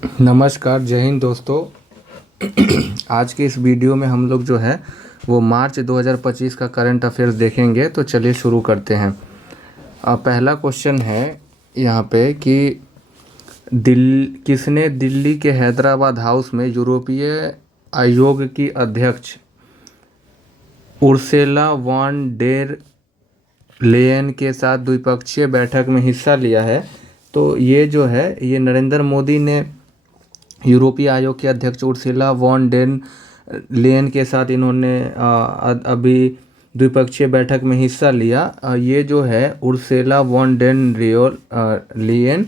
नमस्कार, जय हिंद दोस्तों। आज के इस वीडियो में हम लोग जो है वो मार्च 2025 का करंट अफेयर्स देखेंगे। तो चलिए शुरू करते हैं। पहला क्वेश्चन है यहाँ पे कि किसने दिल्ली के हैदराबाद हाउस में यूरोपीय आयोग की अध्यक्ष उर्सुला वॉन डेर लेयन के साथ द्विपक्षीय बैठक में हिस्सा लिया है। तो ये जो है ये नरेंद्र मोदी ने यूरोपीय आयोग के अध्यक्ष उर्सुला वॉन डेर लेयन के साथ इन्होंने अभी द्विपक्षीय बैठक में हिस्सा लिया। ये जो है उर्सुला वॉन डेर लेयन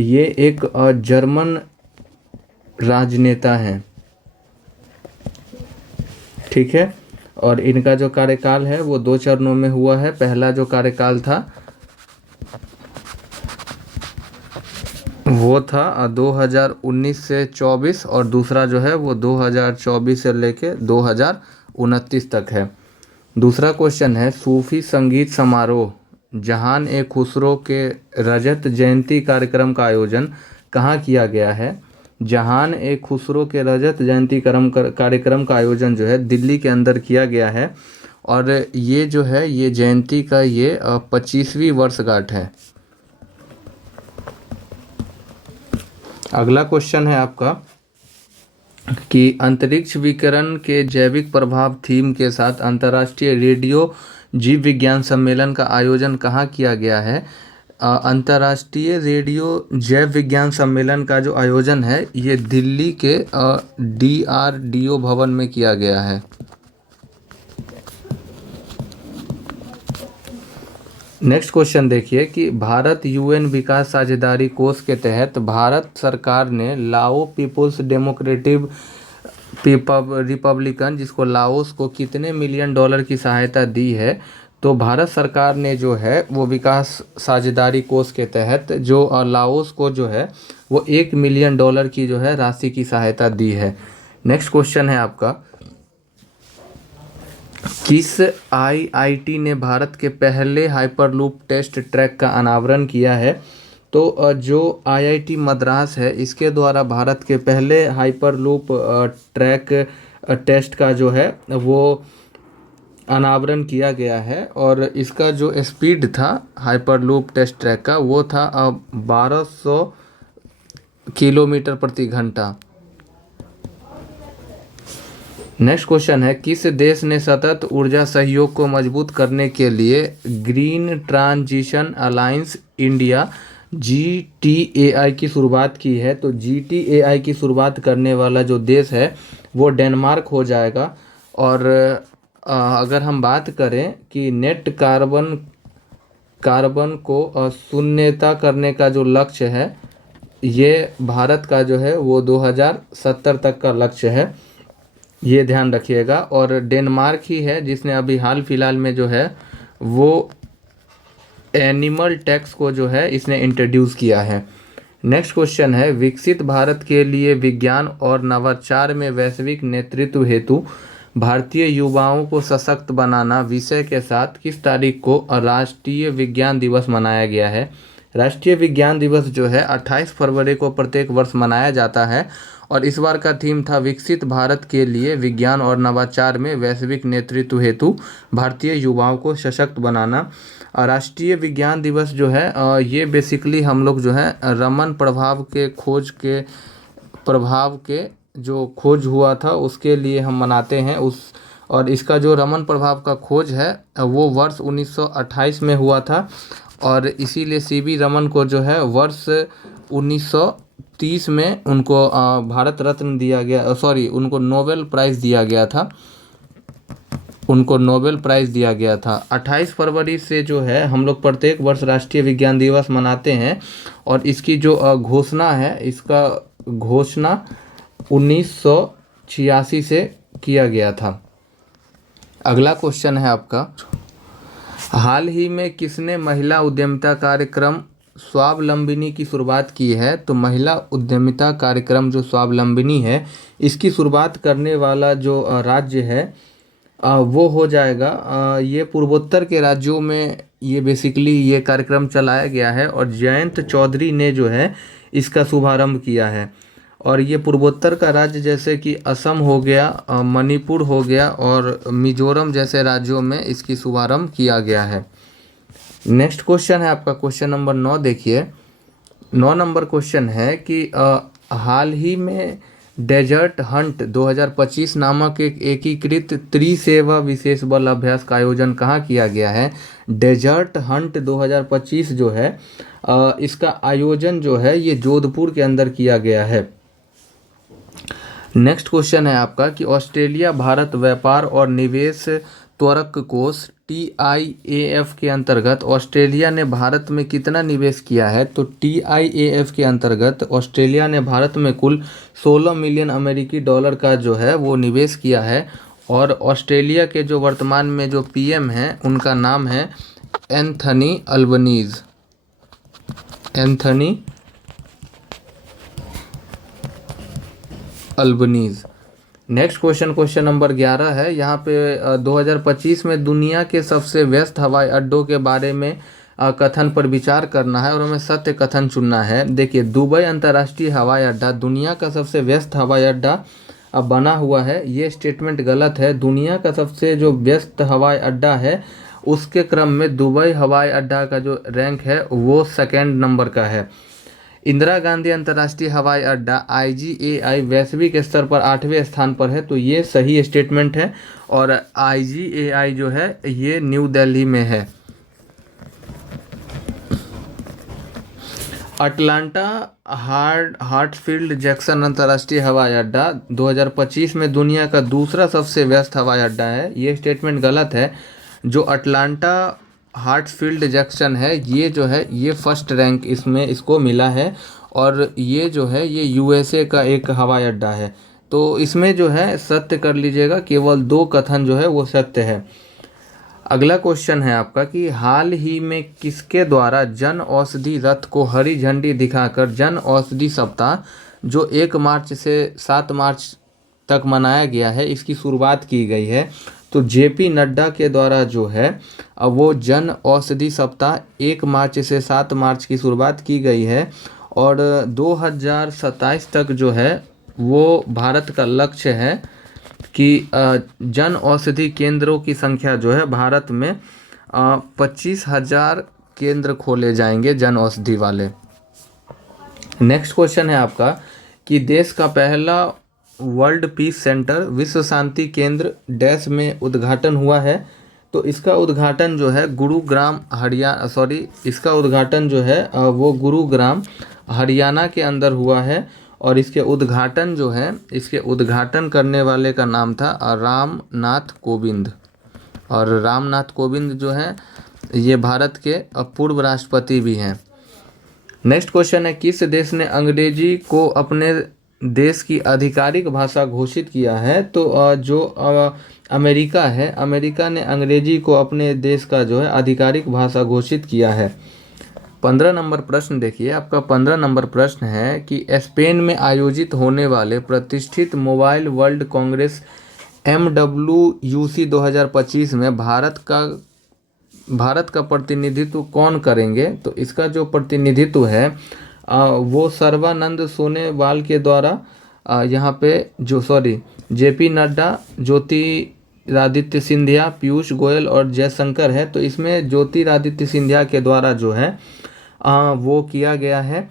ये एक जर्मन राजनेता हैं, ठीक है। और इनका जो कार्यकाल है वो 2 चरणों में हुआ है। पहला जो कार्यकाल था वो था 2019 से 24 और दूसरा जो है वो 2024 से लेके 2029 तक है। दूसरा क्वेश्चन है सूफी संगीत समारोह जहान ए खुसरो के रजत जयंती कार्यक्रम का आयोजन कहाँ किया गया है। जहान ए खुसरो के रजत जयंती कार्यक्रम का आयोजन जो है दिल्ली के अंदर किया गया है और ये जो है ये जयंती का ये 25वीं वर्षगांठ है। अगला क्वेश्चन है आपका कि अंतरिक्ष विकिरण के जैविक प्रभाव थीम के साथ अंतर्राष्ट्रीय रेडियो जीव विज्ञान सम्मेलन का आयोजन कहाँ किया गया है। अंतर्राष्ट्रीय रेडियो जैव विज्ञान सम्मेलन का जो आयोजन है ये दिल्ली के DRDO भवन में किया गया है। नेक्स्ट क्वेश्चन देखिए कि भारत UN विकास साझेदारी कोष के तहत भारत सरकार ने लाओ पीपुल्स डेमोक्रेटिक रिपब्लिकन जिसको लाओस को कितने मिलियन डॉलर की सहायता दी है। तो भारत सरकार ने जो है वो विकास साझेदारी कोष के तहत जो लाओस को जो है वो 1 मिलियन डॉलर की जो है राशि की सहायता दी है। नेक्स्ट क्वेश्चन है आपका किस IIT ने भारत के पहले हाइपरलूप टेस्ट ट्रैक का अनावरण किया है। तो जो IIT मद्रास है इसके द्वारा भारत के पहले हाइपरलूप ट्रैक टेस्ट का जो है वो अनावरण किया गया है और इसका जो स्पीड था हाइपरलूप टेस्ट ट्रैक का वो था 1200 किलोमीटर प्रति घंटा। नेक्स्ट क्वेश्चन है किस देश ने सतत ऊर्जा सहयोग को मजबूत करने के लिए green transition alliance India GTAI की शुरुआत की है। तो GTAI की शुरुआत करने वाला जो देश है वो डेनमार्क हो जाएगा। और अगर हम बात करें कि नेट कार्बन को शून्यता करने का जो लक्ष्य है ये भारत का जो है वो 2070 तक का लक्ष्य है, ये ध्यान रखिएगा। और डेनमार्क ही है जिसने अभी हाल फिलहाल में जो है वो एनिमल टैक्स को जो है इसने इंट्रोड्यूस किया है। नेक्स्ट क्वेश्चन है विकसित भारत के लिए विज्ञान और नवाचार में वैश्विक नेतृत्व हेतु भारतीय युवाओं को सशक्त बनाना विषय के साथ किस तारीख को राष्ट्रीय विज्ञान दिवस मनाया गया है। राष्ट्रीय विज्ञान दिवस जो है 28 फरवरी को प्रत्येक वर्ष मनाया जाता है और इस बार का थीम था विकसित भारत के लिए विज्ञान और नवाचार में वैश्विक नेतृत्व हेतु भारतीय युवाओं को सशक्त बनाना। राष्ट्रीय विज्ञान दिवस जो है ये बेसिकली हम लोग जो है रमन प्रभाव के जो खोज हुआ था उसके लिए हम मनाते हैं और इसका जो रमन प्रभाव का खोज है वो वर्ष 1928 में हुआ था और इसीलिए CV रमन को जो है वर्ष 1930 में उनको भारत रत्न दिया गया, उनको नोबेल प्राइज़ दिया गया था। 28 फरवरी से जो है हम लोग प्रत्येक वर्ष राष्ट्रीय विज्ञान दिवस मनाते हैं और इसकी जो घोषणा है इसका घोषणा 1986 से किया गया था। अगला क्वेश्चन है आपका हाल ही में किसने महिला उद्यमिता कार्यक्रम स्वावलंबिनी की शुरुआत की है। तो महिला उद्यमिता कार्यक्रम जो स्वावलंबिनी है इसकी शुरुआत करने वाला जो राज्य है वो हो जाएगा ये पूर्वोत्तर के राज्यों में ये बेसिकली ये कार्यक्रम चलाया गया है और जयंत चौधरी ने जो है इसका शुभारंभ किया है। और ये पूर्वोत्तर का राज्य जैसे कि असम हो गया, मणिपुर हो गया और मिजोरम जैसे राज्यों में इसकी शुभारंभ किया गया है। नेक्स्ट क्वेश्चन है आपका क्वेश्चन नंबर 9। देखिए 9 नंबर क्वेश्चन है कि हाल ही में डेजर्ट हंट 2025 नामक एक एकीकृत त्रिसेवा विशेष बल अभ्यास का आयोजन कहाँ किया गया है। डेजर्ट हंट 2025 जो है इसका आयोजन जो है ये जोधपुर के अंदर किया गया है। नेक्स्ट क्वेश्चन है आपका कि ऑस्ट्रेलिया भारत व्यापार और निवेश त्वरक कोष TIAF के अंतर्गत ऑस्ट्रेलिया ने भारत में कितना निवेश किया है। तो TIAF के अंतर्गत ऑस्ट्रेलिया ने भारत में कुल 16 मिलियन अमेरिकी डॉलर का जो है वो निवेश किया है। और ऑस्ट्रेलिया के जो वर्तमान में जो PM हैं उनका नाम है Anthony Albanese. Anthony Albanese. Next question number 11 है। यहाँ पे 2025 में दुनिया के सबसे व्यस्त हवाई अड्डों के बारे में कथन पर विचार करना है और हमें सत्य कथन चुनना है। देखिए दुबई अंतर्राष्ट्रीय हवाई अड्डा दुनिया का सबसे व्यस्त हवाई अड्डा अब बना हुआ है। ये स्टेटमेंट गलत है। दुनिया का सबसे जो व्यस्त हवाई अड्डा है उसके क्रम में दुबई हवाई अड्डा का जो रैंक है वो 2nd नंबर का है। इंदिरा गांधी अंतर्राष्ट्रीय हवाई अड्डा IGAI वैश्विक स्तर पर 8वें स्थान पर है। तो ये सही स्टेटमेंट है और IGAI जो है ये न्यू दिल्ली में है। अटलांटा हार्टफील्ड जैक्सन अंतर्राष्ट्रीय हवाई अड्डा 2025 में दुनिया का दूसरा सबसे व्यस्त हवाई अड्डा है। ये स्टेटमेंट गलत है। जो अटलांटा हार्टफील्ड जैक्सन है ये जो है ये फर्स्ट रैंक इसमें इसको मिला है और ये जो है ये USA का एक हवाई अड्डा है। तो इसमें जो है सत्य कर लीजिएगा, केवल 2 कथन जो है वो सत्य है। अगला क्वेश्चन है आपका कि हाल ही में किसके द्वारा जन औषधि रथ को हरी झंडी दिखाकर जन औषधि सप्ताह जो 1 मार्च से 7 मार्च तक मनाया गया है इसकी शुरुआत की गई है। तो JP नड्डा के द्वारा जो है वो जन औषधि सप्ताह 1 मार्च से 7 मार्च की शुरुआत की गई है और 2027 तक जो है वो भारत का लक्ष्य है कि जन औषधि केंद्रों की संख्या जो है भारत में 25,000 केंद्र खोले जाएंगे जन औषधि वाले। नेक्स्ट क्वेश्चन है आपका कि देश का पहला वर्ल्ड पीस सेंटर विश्व शांति केंद्र डैश में उद्घाटन हुआ है। तो इसका उद्घाटन जो है इसका उद्घाटन जो है वो गुरुग्राम हरियाणा के अंदर हुआ है और इसके उद्घाटन जो है इसके उद्घाटन करने वाले का नाम था रामनाथ कोविंद। और रामनाथ कोविंद जो है ये भारत के पूर्व राष्ट्रपति भी हैं। नेक्स्ट क्वेश्चन है किस देश ने अंग्रेजी को अपने देश की आधिकारिक भाषा घोषित किया है। तो जो अमेरिका है, अमेरिका ने अंग्रेजी को अपने देश का जो है आधिकारिक भाषा घोषित किया है। 15 नंबर प्रश्न देखिए आपका 15 नंबर प्रश्न है कि स्पेन में आयोजित होने वाले प्रतिष्ठित मोबाइल वर्ल्ड कांग्रेस MWC 2025 में भारत का प्रतिनिधित्व कौन करेंगे। तो इसका जो प्रतिनिधित्व है वो सर्बानंद सोनोवाल के द्वारा यहाँ पे JP नड्डा, ज्योतिरादित्य सिंधिया, पीयूष गोयल और जयशंकर है। तो इसमें ज्योतिरादित्य सिंधिया के द्वारा जो है वो किया गया है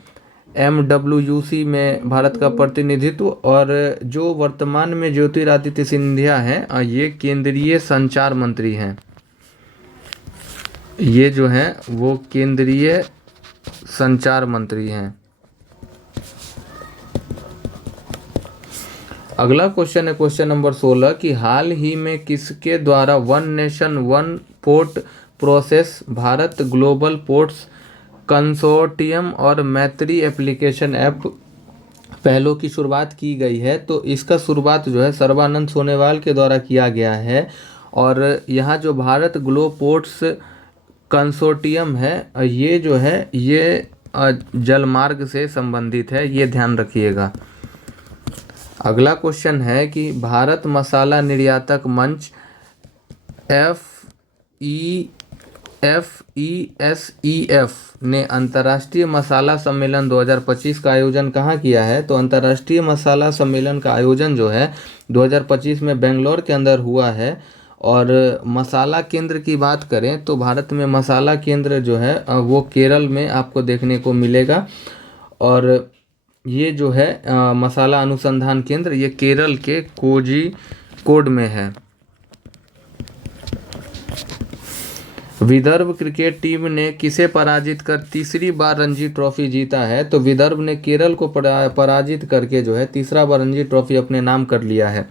MWC में भारत का प्रतिनिधित्व। और जो वर्तमान में ज्योतिरादित्य सिंधिया हैं ये केंद्रीय संचार मंत्री हैं। ये जो हैं वो केंद्रीय संचार मंत्री हैं। अगला क्वेश्चन है क्वेश्चन नंबर 16 कि हाल ही में किसके द्वारा one nation one port process Bharat global ports consortium और मैत्री एप्लीकेशन ऐप पहलों की शुरुआत की गई है। तो इसका शुरुआत जो है सर्बानंद सोनोवाल के द्वारा किया गया है और यहाँ जो भारत ग्लोबल पोर्ट्स कंसोर्टियम है ये जो है ये जलमार्ग से संबंधित है, ये ध्यान रखिएगा। अगला क्वेश्चन है कि भारत मसाला निर्यातक मंच FESEF ने अंतर्राष्ट्रीय मसाला सम्मेलन 2025 का आयोजन कहाँ किया है? तो अंतर्राष्ट्रीय मसाला सम्मेलन का आयोजन जो है 2025 में बेंगलोर के अंदर हुआ है। और मसाला केंद्र की बात करें तो भारत में मसाला केंद्र जो है वो केरल में आपको देखने को मिलेगा। और ये जो है मसाला अनुसंधान केंद्र ये केरल के कोझिकोड में है। विदर्भ क्रिकेट टीम ने किसे पराजित कर तीसरी बार रणजी ट्रॉफी जीता है? तो विदर्भ ने केरल को पराजित करके जो है तीसरा बार रणजी ट्रॉफी अपने नाम कर लिया है।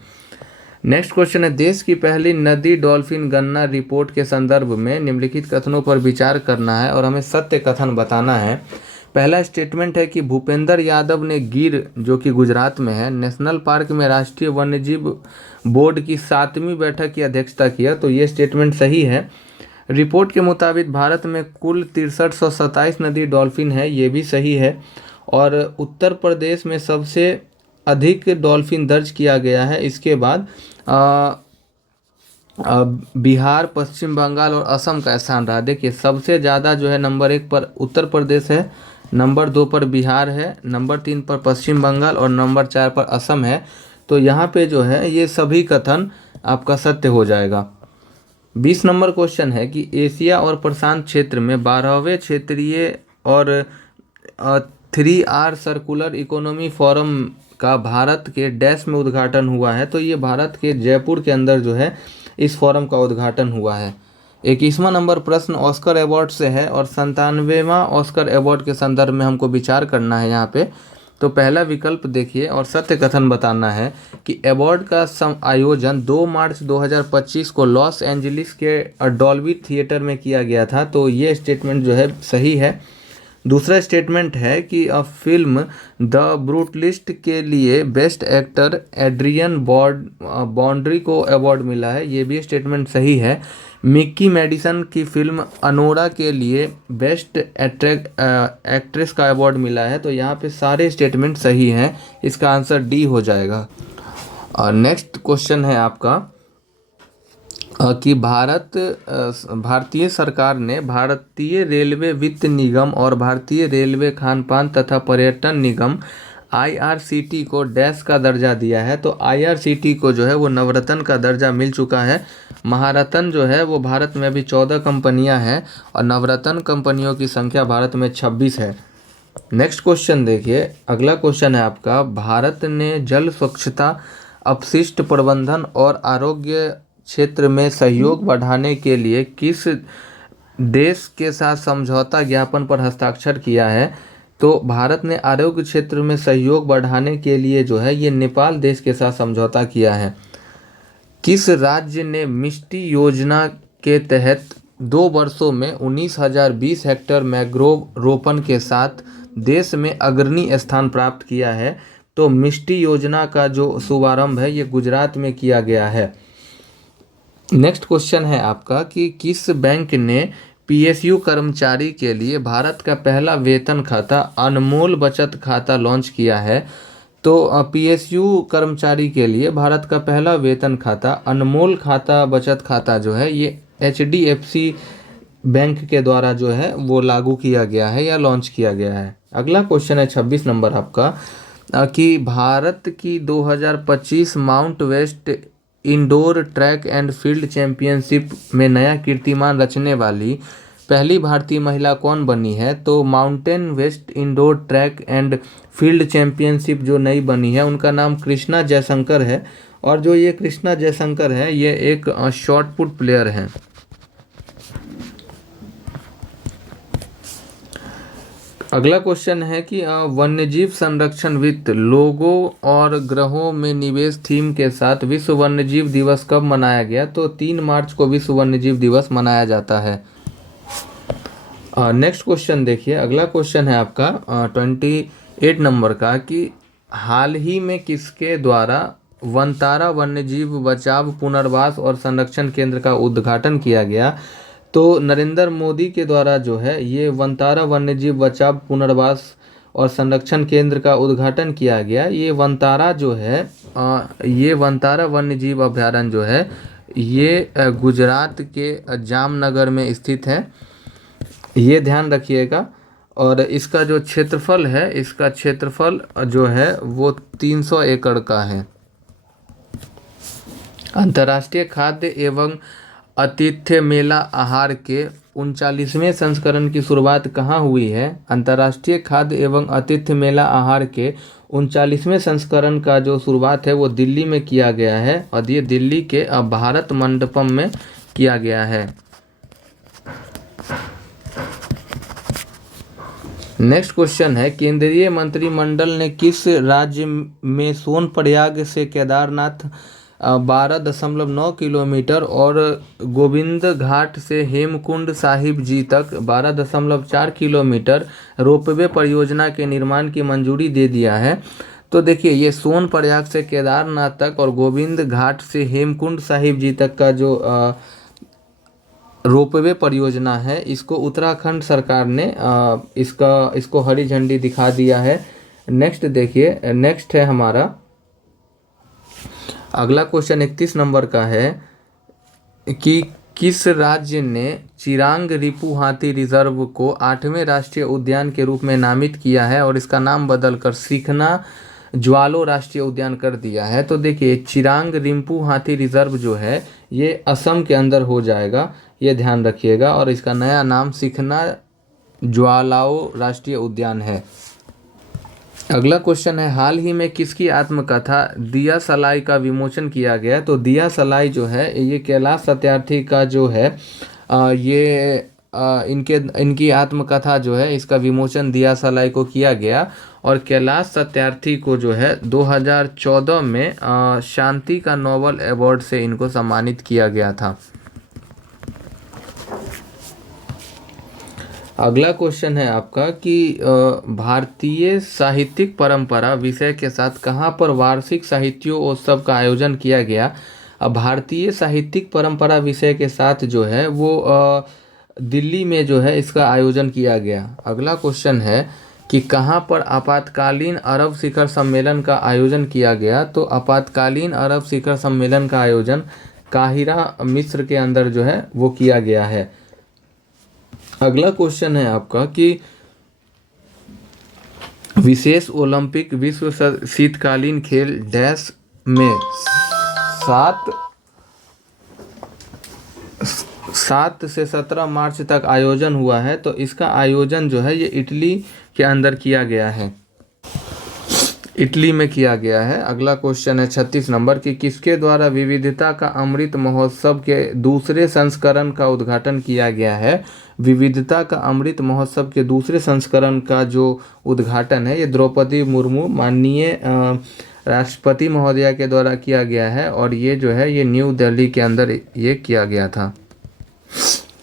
नेक्स्ट क्वेश्चन है, देश की पहली नदी डॉल्फिन गणना रिपोर्ट के संदर्भ में निम्नलिखित कथनों पर विचार करना है और हमें सत्य कथन बताना है। पहला स्टेटमेंट है कि भूपेंद्र यादव ने गिर जो कि गुजरात में है नेशनल पार्क में राष्ट्रीय वन्यजीव बोर्ड की 7वीं बैठक की अध्यक्षता किया। तो ये स्टेटमेंट सही है। रिपोर्ट के मुताबिक भारत में कुल 6327 नदी डॉल्फिन है, ये भी सही है। और उत्तर प्रदेश में सबसे अधिक डॉल्फिन दर्ज किया गया है। इसके बाद बिहार, पश्चिम बंगाल और असम का स्थान रहा। देखिए सबसे ज़्यादा जो है नंबर 1 पर उत्तर प्रदेश है, नंबर 2 पर बिहार है, नंबर 3 पर पश्चिम बंगाल और नंबर 4 पर असम है। तो यहाँ पे जो है ये सभी कथन आपका सत्य हो जाएगा। 20 नंबर क्वेश्चन है कि एशिया और प्रशांत क्षेत्र में 12वें क्षेत्रीय और 3R सर्कुलर इकोनॉमी फोरम का भारत के डैश में उद्घाटन हुआ है। तो ये भारत के जयपुर के अंदर जो है इस फोरम का उद्घाटन हुआ है। 21वां नंबर प्रश्न ऑस्कर अवार्ड से है और 97वां ऑस्कर अवार्ड के संदर्भ में हमको विचार करना है यहाँ पे। तो पहला विकल्प देखिए और सत्य कथन बताना है कि अवार्ड का आयोजन 2 मार्च 2025 को लॉस एंजलिस के डॉल्बी थिएटर में किया गया था। तो ये स्टेटमेंट जो है सही है। दूसरा स्टेटमेंट है कि फिल्म द ब्रूटलिस्ट के लिए बेस्ट एक्टर एड्रियन बॉन्ड्री को अवार्ड मिला है, ये भी स्टेटमेंट सही है। मिक्की मेडिसन की फिल्म अनोरा के लिए बेस्ट एक्ट्रेस का अवार्ड मिला है। तो यहाँ पे सारे स्टेटमेंट सही हैं, इसका आंसर डी हो जाएगा। और नेक्स्ट क्वेश्चन है आपका कि भारतीय सरकार ने भारतीय रेलवे वित्त निगम और भारतीय रेलवे खान-पान तथा पर्यटन निगम IRCT को डैश का दर्जा दिया है। तो IRCT को जो है वो नवरत्न का दर्जा मिल चुका है। महारत्न जो है वो भारत में अभी 14 कंपनियां हैं और नवरत्न कंपनियों की संख्या भारत में 26 है। नेक्स्ट क्वेश्चन देखिए, अगला क्वेश्चन है आपका, भारत ने जल स्वच्छता, अपशिष्ट प्रबंधन और आरोग्य क्षेत्र में सहयोग बढ़ाने के लिए किस देश के साथ समझौता ज्ञापन पर हस्ताक्षर किया है? तो भारत ने आरोग्य क्षेत्र में सहयोग बढ़ाने के लिए जो है ये नेपाल देश के साथ समझौता किया है। किस राज्य ने मिष्टी योजना के तहत 2 वर्षों में 19,020 हेक्टेयर मैंग्रोव रोपण के साथ देश में अग्रणी स्थान प्राप्त किया है? तो मिष्टी योजना का जो शुभारंभ है ये गुजरात में किया गया है। नेक्स्ट क्वेश्चन है आपका कि किस बैंक ने PSU कर्मचारी के लिए भारत का पहला वेतन खाता अनमोल बचत खाता लॉन्च किया है? तो PSU कर्मचारी के लिए भारत का पहला वेतन खाता अनमोल खाता बचत खाता जो है ये HDFC बैंक के द्वारा जो है वो लागू किया गया है या लॉन्च किया गया है। अगला क्वेश्चन है 26 नंबर आपका कि भारत की 2025 mount west indoor track and field championship में नया कीर्तिमान रचने वाली पहली भारतीय महिला कौन बनी है? तो mountain west indoor track and field championship जो नई बनी है उनका नाम कृष्णा जयशंकर है। और जो ये कृष्णा जयशंकर है ये एक शॉट पुट प्लेयर हैं। अगला क्वेश्चन है कि वन्यजीव संरक्षण वित्त लोगों और ग्रहों में निवेश थीम के साथ विश्व वन्यजीव दिवस कब मनाया गया? तो 3 मार्च को विश्व वन्यजीव दिवस मनाया जाता है। नेक्स्ट क्वेश्चन देखिए, अगला क्वेश्चन है आपका 28 नंबर का कि हाल ही में किसके द्वारा वनतारा वन्यजीव बचाव पुनर्वास और संरक्षण केंद्र का उद्घाटन किया गया? तो नरेंद्र मोदी के द्वारा जो है ये वनतारा वन्यजीव बचाव पुनर्वास और संरक्षण केंद्र का उद्घाटन किया गया। ये वनतारा जो है ये वनतारा वन्यजीव अभ्यारण्य जो है ये गुजरात के जामनगर में स्थित है, ये ध्यान रखिएगा। और इसका जो क्षेत्रफल है, इसका क्षेत्रफल जो है वो 300 एकड़ का है। अंतर्राष्ट्रीय खाद्य एवं आतिथ्य मेला आहार के 39वें संस्करण की शुरुआत कहाँ हुई है? अंतर्राष्ट्रीय खाद्य एवं आतिथ्य मेला आहार के 39वें संस्करण का जो शुरुआत है वो दिल्ली में किया गया है, और ये दिल्ली के भारत मंडपम में किया गया है। नेक्स्ट क्वेश्चन है, केंद्रीय मंत्रिमंडल ने किस राज्य में सोनप्रयाग से केदारनाथ 12.9 किलोमीटर और गोविंद घाट से हेमकुंड साहिब जी तक 12.4 किलोमीटर रोपवे परियोजना के निर्माण की मंजूरी दे दिया है? तो देखिए, ये सोनप्रयाग से केदारनाथ तक और गोविंद घाट से हेमकुंड साहिब जी तक का जो रोपवे परियोजना है, इसको उत्तराखंड सरकार ने इसको हरी झंडी दिखा दिया है। नेक्स्ट देखिए, नेक्स्ट है हमारा अगला क्वेश्चन 31 नंबर का है कि किस राज्य ने चिरांग रिपु हाथी रिजर्व को 8वें राष्ट्रीय उद्यान के रूप में नामित किया है और इसका नाम बदलकर सिखना ज्वालो राष्ट्रीय उद्यान कर दिया है? तो देखिए, चिरांग रिंपू हाथी रिजर्व जो है ये असम के अंदर हो जाएगा, ये ध्यान रखिएगा, और इसका नया नाम सिखना ज्वालाओ राष्ट्रीय उद्यान है। अगला क्वेश्चन है, हाल ही में किसकी आत्मकथा दिया सलाई का विमोचन किया गया? तो दिया सलाई जो है ये कैलाश सत्यार्थी का जो है इनकी आत्मकथा जो है इसका विमोचन दिया सलाई को किया गया, और कैलाश सत्यार्थी को जो है 2014 में शांति का नोबेल अवार्ड से इनको सम्मानित किया गया था। अगला क्वेश्चन है आपका कि भारतीय साहित्यिक परंपरा विषय के साथ कहाँ पर वार्षिक साहित्योत्सव का आयोजन किया गया? भारतीय साहित्यिक परंपरा विषय के साथ जो है वो दिल्ली में जो है इसका आयोजन किया गया। अगला क्वेश्चन है कि कहाँ पर आपातकालीन अरब शिखर सम्मेलन का आयोजन किया गया? तो आपातकालीन अरब शिखर सम्मेलन का आयोजन काहिरा मिस्र के अंदर जो है वो किया गया है। अगला क्वेश्चन है आपका कि विशेष ओलंपिक विश्व शीतकालीन खेल डैश में 7 से 17 मार्च तक आयोजन हुआ है, तो इसका आयोजन जो है ये इटली के अंदर किया गया है, इटली में किया गया है। अगला क्वेश्चन है 36 नंबर की किसके द्वारा विविधता का अमृत महोत्सव के दूसरे संस्करण का उद्घाटन किया गया है? विविधता का अमृत महोत्सव के दूसरे संस्करण का जो उद्घाटन है ये द्रौपदी मुर्मू माननीय राष्ट्रपति महोदया के द्वारा किया गया है, और ये जो है ये न्यू दिल्ली के अंदर ये किया गया था।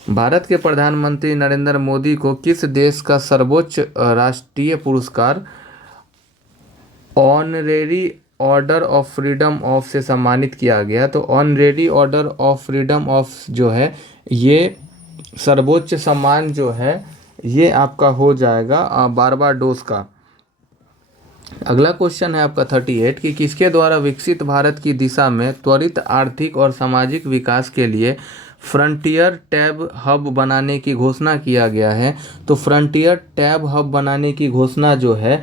भारत के प्रधानमंत्री नरेंद्र मोदी को किस देश का सर्वोच्च राष्ट्रीय पुरस्कार honorary order of freedom of से सम्मानित किया गया? तो honorary order of freedom of जो है ये सर्वोच्च सम्मान जो है ये आपका हो जाएगा बारबाडोस का। अगला क्वेश्चन है आपका 38 कि किसके द्वारा विकसित भारत की दिशा में त्वरित आर्थिक और सामाजिक विकास के लिए फ्रंटियर टैब हब बनाने की घोषणा किया गया है? तो फ्रंटियर टैब हब बनाने की घोषणा जो है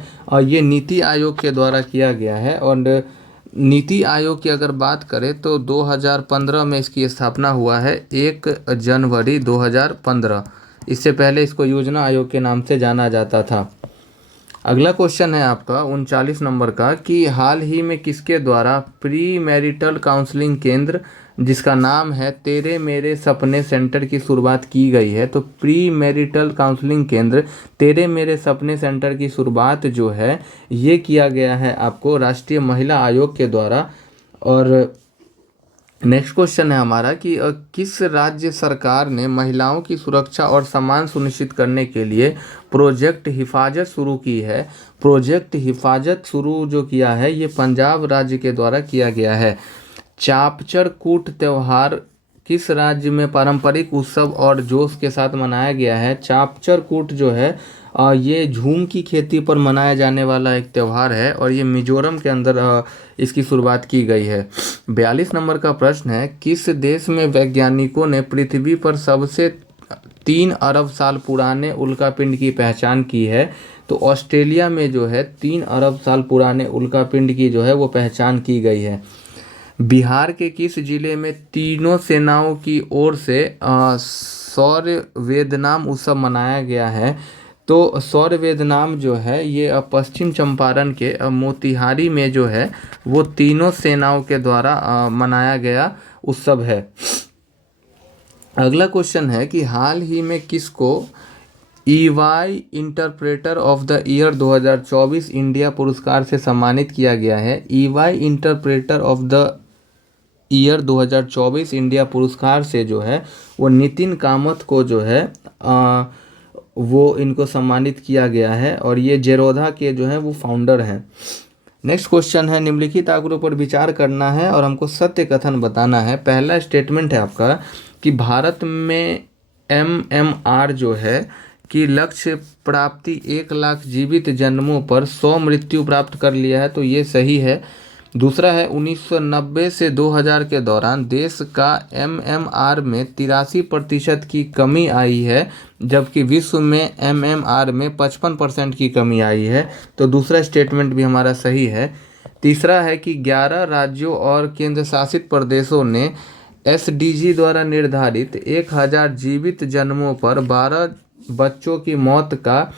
ये नीति आयोग के द्वारा किया गया है, और नीति आयोग की अगर बात करें तो 2015 में इसकी स्थापना हुआ है, 1 जनवरी 2015। इससे पहले इसको योजना आयोग के नाम से जाना जाता था। अगला क्वेश्चन है आपका 39 नंबर का कि हाल ही में किसके द्वारा प्री मैरिटल काउंसलिंग केंद्र जिसका नाम है तेरे मेरे सपने सेंटर की शुरुआत की गई है? तो प्री मैरिटल काउंसलिंग केंद्र तेरे मेरे सपने सेंटर की शुरुआत जो है ये किया गया है आपको राष्ट्रीय महिला आयोग के द्वारा। और नेक्स्ट क्वेश्चन है हमारा कि किस राज्य सरकार ने महिलाओं की सुरक्षा और सम्मान सुनिश्चित करने के लिए प्रोजेक्ट हिफाजत शुरू की है? प्रोजेक्ट हिफाजत शुरू जो किया है ये पंजाब राज्य के द्वारा किया गया है। चापचर कूट त्यौहार किस राज्य में पारंपरिक उत्सव और जोश के साथ मनाया गया है? चापचर कूट जो है ये झूम की खेती पर मनाया जाने वाला एक त्यौहार है और ये मिजोरम के अंदर इसकी शुरुआत की गई है। 42 नंबर का प्रश्न है, किस देश में वैज्ञानिकों ने पृथ्वी पर सबसे 3 अरब साल पुराने उल्कापिंड की पहचान की है? तो ऑस्ट्रेलिया में जो है 3 अरब साल पुराने उल्कापिंड की जो है वो पहचान की गई है। बिहार के किस जिले में तीनों सेनाओं की ओर से सौर्य वेदनाम उत्सव मनाया गया है? तो सौर्य वेदनाम जो है ये पश्चिम चंपारण के मोतिहारी में जो है वो तीनों सेनाओं के द्वारा मनाया गया उत्सव है। अगला क्वेश्चन है कि हाल ही में किसको EY interpreter of the year 2024 India पुरस्कार से सम्मानित किया गया है? EY interpreter of the year 2024 India पुरस्कार से जो है वो नितिन कामत को जो है वो इनको सम्मानित किया गया है और ये जेरोधा के जो है वो फाउंडर हैं। नेक्स्ट क्वेश्चन है, निम्नलिखित आंकड़ों पर विचार करना है और हमको सत्य कथन बताना है। पहला स्टेटमेंट है आपका कि भारत में MMR जो है कि लक्ष्य प्राप्ति 1 लाख जीवित जन्मों पर 100 मृत्यु प्राप्त कर लिया है, तो ये सही है। दूसरा है 1990 से 2000 के दौरान देश का MMR में 83% की कमी आई है, जबकि विश्व में MMR में 55% की कमी आई है, तो दूसरा स्टेटमेंट भी हमारा सही है। तीसरा है कि 11 राज्यों और केंद्र शासित प्रदेशों ने SDG द्वारा निर्धारित 1000 जीवित जन्मों पर 12 बच्चों की मौत का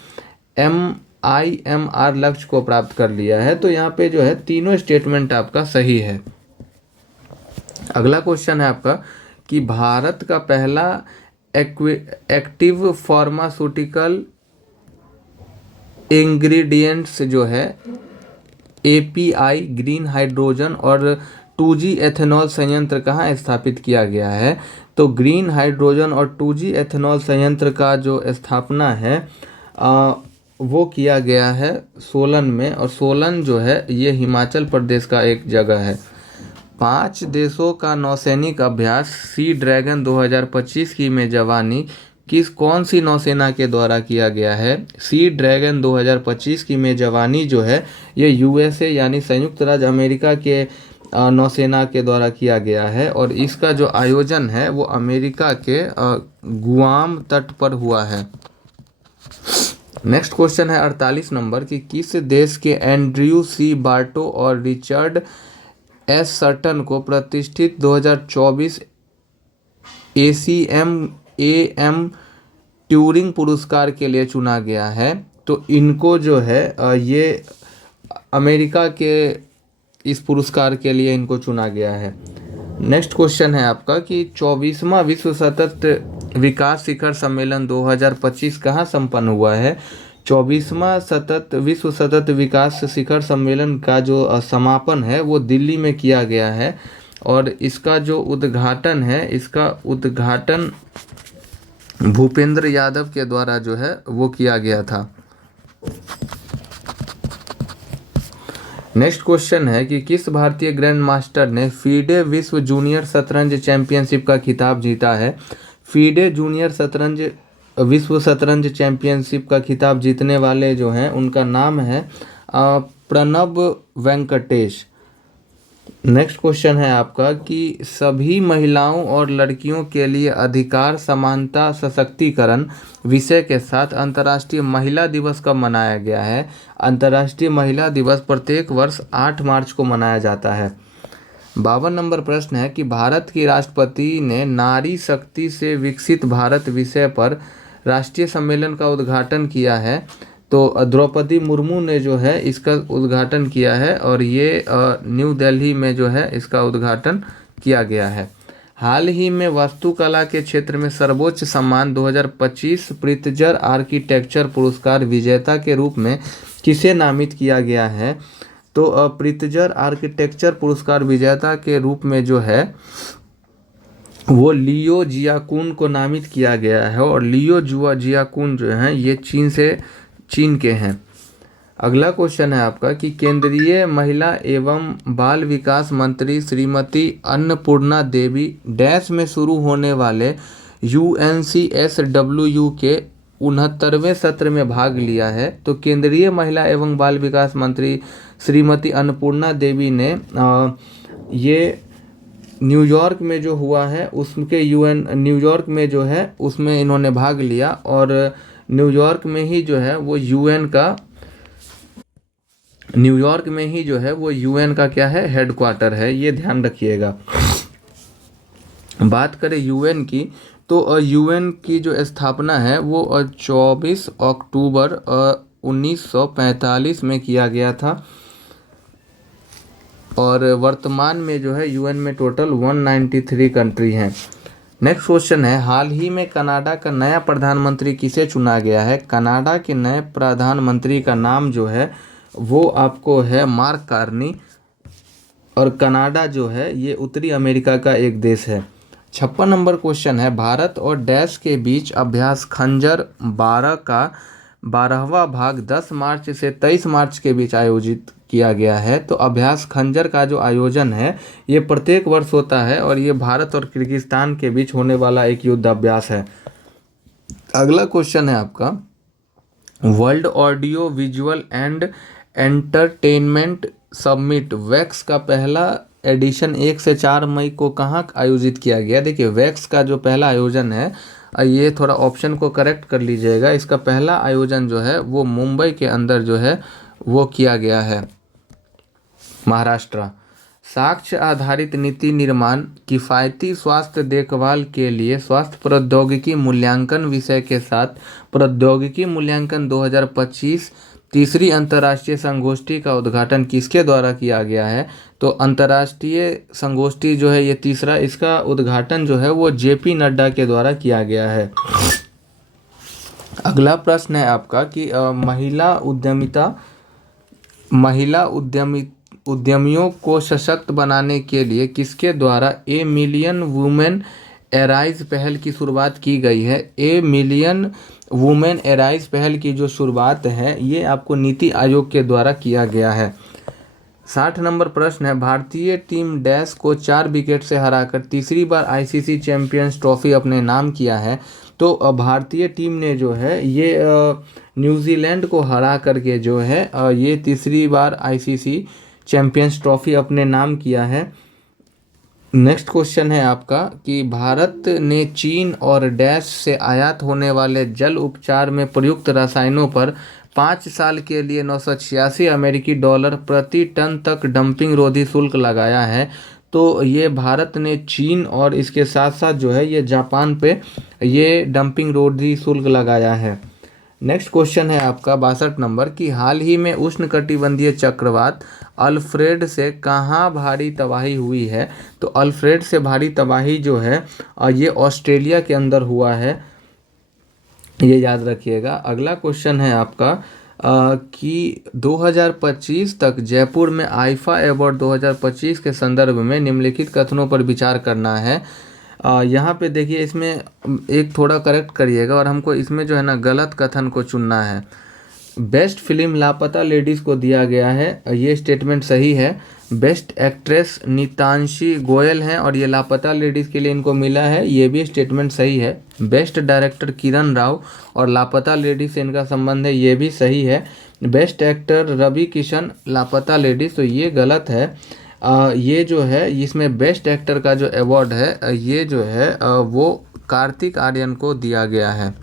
IMR लक्ष्य को प्राप्त कर लिया है, तो यहाँ पे जो है तीनों स्टेटमेंट आपका सही है। अगला क्वेश्चन है आपका कि भारत का पहला एक्टिव फार्मास्यूटिकल इंग्रेडिएंट्स जो है API ग्रीन हाइड्रोजन और 2G एथेनॉल संयंत्र कहाँ स्थापित किया गया है? तो ग्रीन हाइड्रोजन और 2G एथेनॉल संयंत्र का जो स्थापना है वो किया गया है सोलन में, और सोलन जो है ये हिमाचल प्रदेश का एक जगह है। 5 देशों का नौसैनिक अभ्यास सी ड्रैगन 2025 की मेजबानी कौन सी नौसेना के द्वारा किया गया है? सी ड्रैगन 2025 की मेजबानी जो है ये USA यानी संयुक्त राज्य अमेरिका के नौसेना के द्वारा किया गया है और इसका जो आयोजन है वो अमेरिका के गुआम तट पर हुआ है। नेक्स्ट क्वेश्चन है 48 नंबर कि किस देश के एंड्रयू C बार्टो और रिचर्ड S सर्टन को प्रतिष्ठित 2024 ACM ट्यूरिंग पुरस्कार के लिए चुना गया है? तो इनको जो है ये अमेरिका के इस पुरस्कार के लिए इनको चुना गया है। नेक्स्ट क्वेश्चन है आपका कि 24वां विश्व सतत विकास शिखर सम्मेलन 2025 कहाँ संपन्न हुआ है? 24वां विश्व सतत विकास शिखर सम्मेलन का जो समापन है वो दिल्ली में किया गया है और इसका जो उद्घाटन है इसका उद्घाटन भूपेंद्र यादव के द्वारा जो है वो किया गया था। नेक्स्ट क्वेश्चन है कि किस भारतीय ग्रैंड मास्टर ने फीडे विश्व जूनियर शतरंज चैंपियनशिप का खिताब जीता है? फीडे जूनियर शतरंज विश्व शतरंज चैंपियनशिप का खिताब जीतने वाले जो हैं उनका नाम है प्रणब वेंकटेश। नेक्स्ट क्वेश्चन है आपका कि सभी महिलाओं और लड़कियों के लिए अधिकार समानता सशक्तिकरण विषय के साथ अंतर्राष्ट्रीय महिला दिवस कब मनाया गया है? अंतर्राष्ट्रीय महिला दिवस प्रत्येक वर्ष 8 मार्च को मनाया जाता है। 52 नंबर प्रश्न है कि भारत की राष्ट्रपति ने नारी शक्ति से विकसित भारत विषय पर राष्ट्रीय सम्मेलन का उद्घाटन किया है, तो द्रौपदी मुर्मू ने जो है इसका उद्घाटन किया है और ये न्यू दिल्ली में जो है इसका उद्घाटन किया गया है। हाल ही में वास्तुकला के क्षेत्र में सर्वोच्च सम्मान 2025 प्रित्जर आर्किटेक्चर पुरस्कार विजेता के रूप में किसे नामित किया गया है? तो प्रित्जर आर्किटेक्चर पुरस्कार विजेता के रूप में जो है वो लियो जियाकुन को नामित किया गया है और लियो जियाकुन जो हैं ये चीन के हैं। अगला क्वेश्चन है आपका कि केंद्रीय महिला एवं बाल विकास मंत्री श्रीमती अन्नपूर्णा देवी डैश में शुरू होने वाले UNCSWU के 69वें सत्र में भाग लिया है। तो केंद्रीय महिला एवं बाल विकास मंत्री श्रीमती अन्नपूर्णा देवी ने ये न्यूयॉर्क में जो हुआ है उसके न्यूयॉर्क में जो है उसमें इन्होंने भाग लिया, और न्यूयॉर्क में ही जो है वो यूएन का क्या है, हेडक्वार्टर है, ये ध्यान रखिएगा। बात करें यूएन की, तो यूएन की जो स्थापना है वो 24 अक्टूबर 1945 में किया गया था, और वर्तमान में जो है यूएन में टोटल 193 कंट्री हैं। नेक्स्ट क्वेश्चन है, हाल ही में कनाडा का नया प्रधानमंत्री किसे चुना गया है? कनाडा के नए प्रधानमंत्री का नाम जो है वो आपको है मार्क कार्नी, और कनाडा जो है ये उत्तरी अमेरिका का एक देश है। 56 नंबर क्वेश्चन है, भारत और डैश के बीच अभ्यास खंजर 12 का 12वां भाग 10 मार्च से 23 मार्च के बीच आयोजित किया गया है। तो अभ्यास खंजर का जो आयोजन है ये प्रत्येक वर्ष होता है, और ये भारत और किर्गिस्तान के बीच होने वाला एक युद्ध अभ्यास है। अगला क्वेश्चन है आपका, world audio visual and entertainment summit wax का पहला एडिशन 1 से 4 मई को कहाँ आयोजित किया गया? देखिए, वैक्स का जो पहला आयोजन है, ये थोड़ा ऑप्शन को करेक्ट कर लीजिएगा, इसका पहला आयोजन जो है वो मुंबई के अंदर जो है वो किया गया है, महाराष्ट्र। साक्ष्य आधारित नीति निर्माण किफ़ायती स्वास्थ्य देखभाल के लिए स्वास्थ्य प्रौद्योगिकी मूल्यांकन विषय के साथ प्रौद्योगिकी मूल्यांकन 2025 तीसरी अंतर्राष्ट्रीय संगोष्ठी का उद्घाटन किसके द्वारा किया गया है? तो अंतर्राष्ट्रीय संगोष्ठी जो है ये तीसरा, इसका उद्घाटन जो है वो जेपी नड्डा के द्वारा किया गया है। अगला प्रश्न है आपका कि महिला उद्यमियों को सशक्त बनाने के लिए किसके द्वारा ए मिलियन वुमेन एराइज पहल की शुरुआत की गई है? ए मिलियन वुमेन एराइज पहल की जो शुरुआत है ये आपको नीति आयोग के द्वारा किया गया है। 60 नंबर प्रश्न है, भारतीय टीम डैश को 4 विकेट से हराकर तीसरी बार आईसीसी चैंपियंस ट्रॉफी अपने नाम किया है। तो भारतीय टीम ने जो है ये न्यूजीलैंड को हरा करके जो है ये तीसरी बार आईसीसी चैंपियंस ट्रॉफी अपने नाम किया है। नेक्स्ट क्वेश्चन है आपका कि भारत ने चीन और डैश से आयात होने वाले जल उपचार में प्रयुक्त रसायनों पर 5 साल के लिए 986 अमेरिकी डॉलर प्रति टन तक डंपिंग रोधी शुल्क लगाया है। तो ये भारत ने चीन और इसके साथ साथ जो है ये जापान पे ये डंपिंग रोधी शुल्क लगाया है। नेक्स्ट क्वेश्चन है आपका 62 नंबर कि हाल ही में उष्णकटिबंधीय चक्रवात अल्फ्रेड से कहाँ भारी तबाही हुई है? तो अल्फ्रेड से भारी तबाही जो है ये ऑस्ट्रेलिया के अंदर हुआ है, ये याद रखिएगा। अगला क्वेश्चन है आपका कि 2025 तक जयपुर में आईफा अवार्ड 2025 के संदर्भ में निम्नलिखित कथनों पर विचार करना है। यहाँ पे देखिए, इसमें एक थोड़ा करेक्ट करिएगा और हमको इसमें जो है ना गलत कथन को चुनना है। बेस्ट फिल्म लापता लेडीज़ को दिया गया है, ये स्टेटमेंट सही है। बेस्ट एक्ट्रेस नीतांशी गोयल हैं और ये लापता लेडीज़ के लिए इनको मिला है, ये भी स्टेटमेंट सही है। बेस्ट डायरेक्टर किरण राव और लापता लेडीज़ से इनका संबंध है, ये भी सही है। बेस्ट एक्टर रवि किशन लापता लेडीज़, तो ये गलत है। ये जो है इसमें बेस्ट एक्टर का जो अवार्ड है ये जो है वो कार्तिक आर्यन को दिया गया है।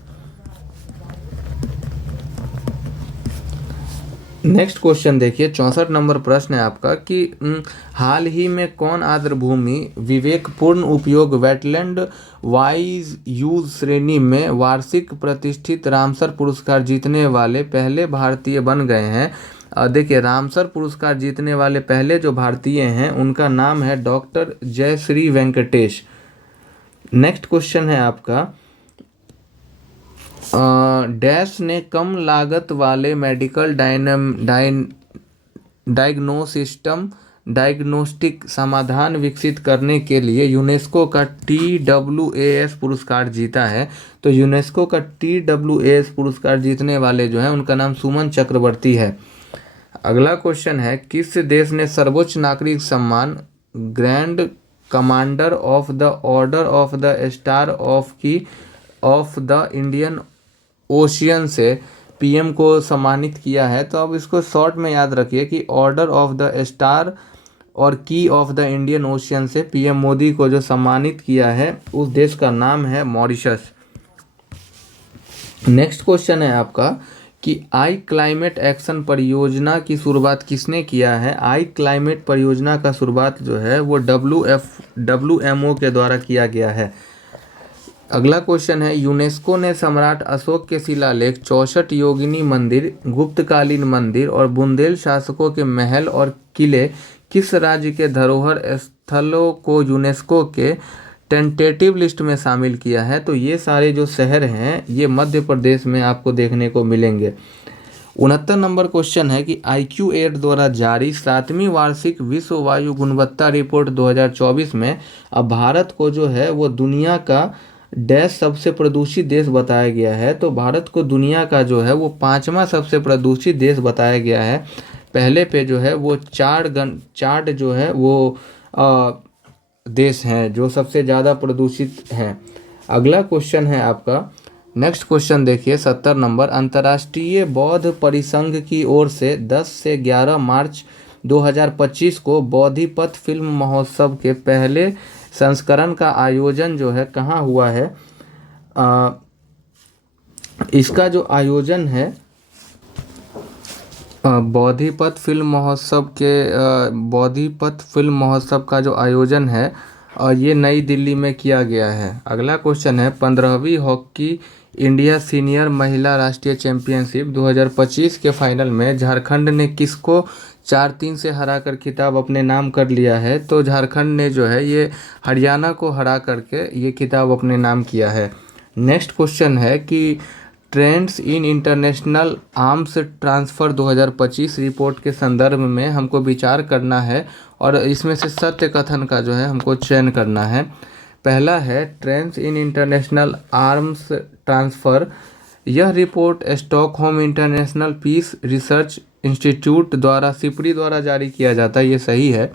नेक्स्ट क्वेश्चन देखिए, 64 नंबर प्रश्न है आपका कि हाल ही में कौन आर्द्रभूमि विवेकपूर्ण उपयोग वेटलैंड वाइज यूज श्रेणी में वार्षिक प्रतिष्ठित रामसर पुरस्कार जीतने वाले पहले भारतीय बन गए हैं? देखिए, रामसर पुरस्कार जीतने वाले पहले जो भारतीय हैं उनका नाम है doctor Jayashree Venkatesh. Next question है आपका डैश ने कम लागत वाले मेडिकल डायग्नोस्टिक समाधान विकसित करने के लिए यूनेस्को का TWAS पुरस्कार जीता है। तो यूनेस्को का TWAS पुरस्कार जीतने वाले जो हैं उनका नाम सुमन चक्रवर्ती है। अगला क्वेश्चन है, किस देश ने सर्वोच्च नागरिक सम्मान grand commander of the order of the star of the Indian ocean से पीएम को सम्मानित किया है। तो अब इसको शॉर्ट में याद रखिए कि ऑर्डर ऑफ द स्टार और की ऑफ द इंडियन ओशियन से पीएम मोदी को जो सम्मानित किया है उस देश का नाम है मॉरिशस। नेक्स्ट क्वेश्चन है आपका कि आई क्लाइमेट एक्शन परियोजना की शुरुआत किसने किया है। आई क्लाइमेट परियोजना का शुरुआत जो है वो WMO के द्वारा किया गया है। अगला क्वेश्चन है यूनेस्को ने सम्राट अशोक के शिलालेख 64 योगिनी मंदिर, गुप्तकालीन मंदिर और बुंदेल शासकों के महल और किले किस राज्य के धरोहर स्थलों को यूनेस्को के टेंटेटिव लिस्ट में शामिल किया है। तो ये सारे जो शहर हैं ये मध्य प्रदेश में आपको देखने को मिलेंगे। 69 नंबर क्वेश्चन है कि IQ8 द्वारा जारी 7वीं वार्षिक विश्व वायु गुणवत्ता रिपोर्ट 2024 में अब भारत को जो है वो दुनिया का डैश सबसे प्रदूषित देश बताया गया है। तो भारत को दुनिया का जो है वो 5वां सबसे प्रदूषित देश बताया गया है। पहले पे जो है वो चार्ट जो है वो देश हैं जो सबसे ज़्यादा प्रदूषित हैं। अगला क्वेश्चन है आपका, नेक्स्ट क्वेश्चन देखिए 70 नंबर। अंतर्राष्ट्रीय बौद्ध परिसंघ की ओर से 10 से 11 मार्च 2025 को बौद्धिपथ फिल्म महोत्सव के पहले संस्करण का आयोजन जो है कहाँ हुआ है। इसका जो आयोजन है बौद्धिपथ फिल्म महोत्सव का जो आयोजन है और ये नई दिल्ली में किया गया है। अगला क्वेश्चन है 15वीं हॉकी इंडिया सीनियर महिला राष्ट्रीय चैंपियनशिप 2025 के फाइनल में झारखंड ने किसको 4-3 से हराकर खिताब अपने नाम कर लिया है। तो झारखंड ने जो है ये हरियाणा को हरा करके ये खिताब अपने नाम किया है। नेक्स्ट क्वेश्चन है कि trends in international arms transfer 2025 report के संदर्भ में हमको विचार करना है और इसमें से सत्य कथन का जो है हमको चयन करना है। पहला है trends in international arms transfer. यह report Stockholm International Peace Research Institute द्वारा सिपरी द्वारा जारी किया जाता है, ये सही है।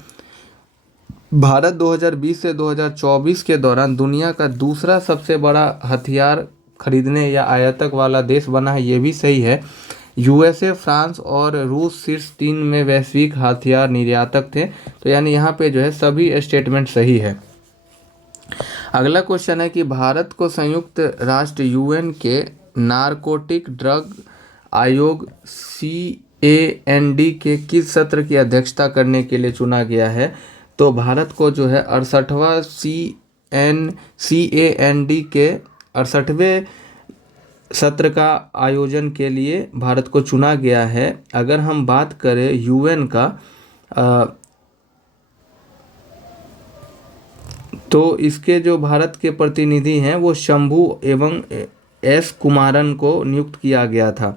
भारत 2020 से 2024 के दौरान दुनिया का दूसरा सबसे बड़ा हथियार खरीदने या आयातक वाला देश बना है, ये भी सही है। USA, फ्रांस और रूस शीर्ष 3 में वैश्विक हथियार निर्यातक थे। तो यानी यहाँ पे जो है सभी स्टेटमेंट सही है। अगला क्वेश्चन है कि भारत को संयुक्त राष्ट्र UN के नारकोटिक ड्रग आयोग CAND के किस सत्र की अध्यक्षता करने के लिए चुना गया है। तो भारत को जो है 68वां CAND के 68वें सत्र का आयोजन के लिए भारत को चुना गया है। अगर हम बात करें UN का तो इसके जो भारत के प्रतिनिधि हैं वो शंभू एवं S कुमारन को नियुक्त किया गया था।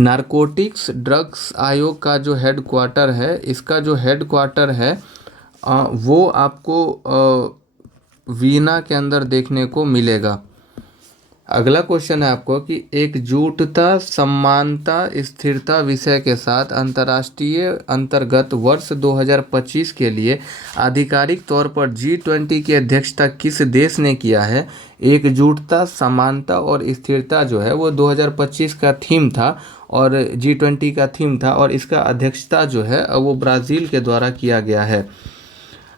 नारकोटिक्स ड्रग्स आयोग का जो हेडक्वार्टर है, इसका जो हेडक्वार्टर है वो आपको वीना के अंदर देखने को मिलेगा। अगला क्वेश्चन है आपको कि एकजुटता, समानता, स्थिरता विषय के साथ अंतर्राष्ट्रीय अंतर्गत वर्ष 2025 के लिए आधिकारिक तौर पर G20 की अध्यक्षता किस देश ने किया है। एकजुटता, समानता और स्थिरता जो है वो 2025 का थीम था और G20 का थीम था और इसका अध्यक्षता जो है वो ब्राज़ील के द्वारा किया गया है।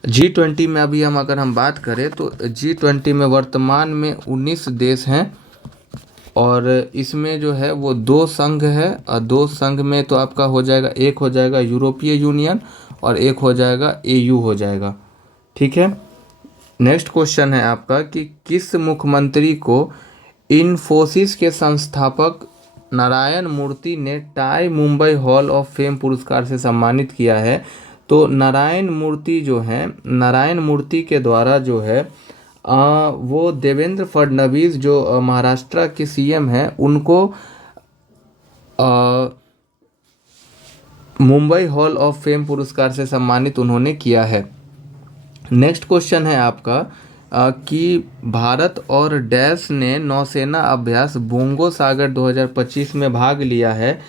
G20 में अभी अगर हम बात करें तो G20 में वर्तमान में 19 देश हैं और इसमें जो है वो 2 संघ है और 2 संघ में तो आपका हो जाएगा, एक हो जाएगा यूरोपीय यूनियन और एक हो जाएगा AU हो जाएगा। ठीक है। नेक्स्ट क्वेश्चन है आपका कि किस मुख्यमंत्री को इन्फोसिस के संस्थापक नारायण मूर्ति ने tie Mumbai hall of fame पुरस्कार से सम्मानित किया है। तो नारायण मूर्ति जो हैं, नारायण मूर्ति के द्वारा जो है वो देवेंद्र फडणवीस जो महाराष्ट्र के CM हैं उनको मुंबई हॉल ऑफ फेम पुरस्कार से सम्मानित उन्होंने किया है। नेक्स्ट क्वेश्चन है आपका कि भारत और डैश ने नौसेना अभ्यास बोंगो सागर 2025 में भाग लिया है।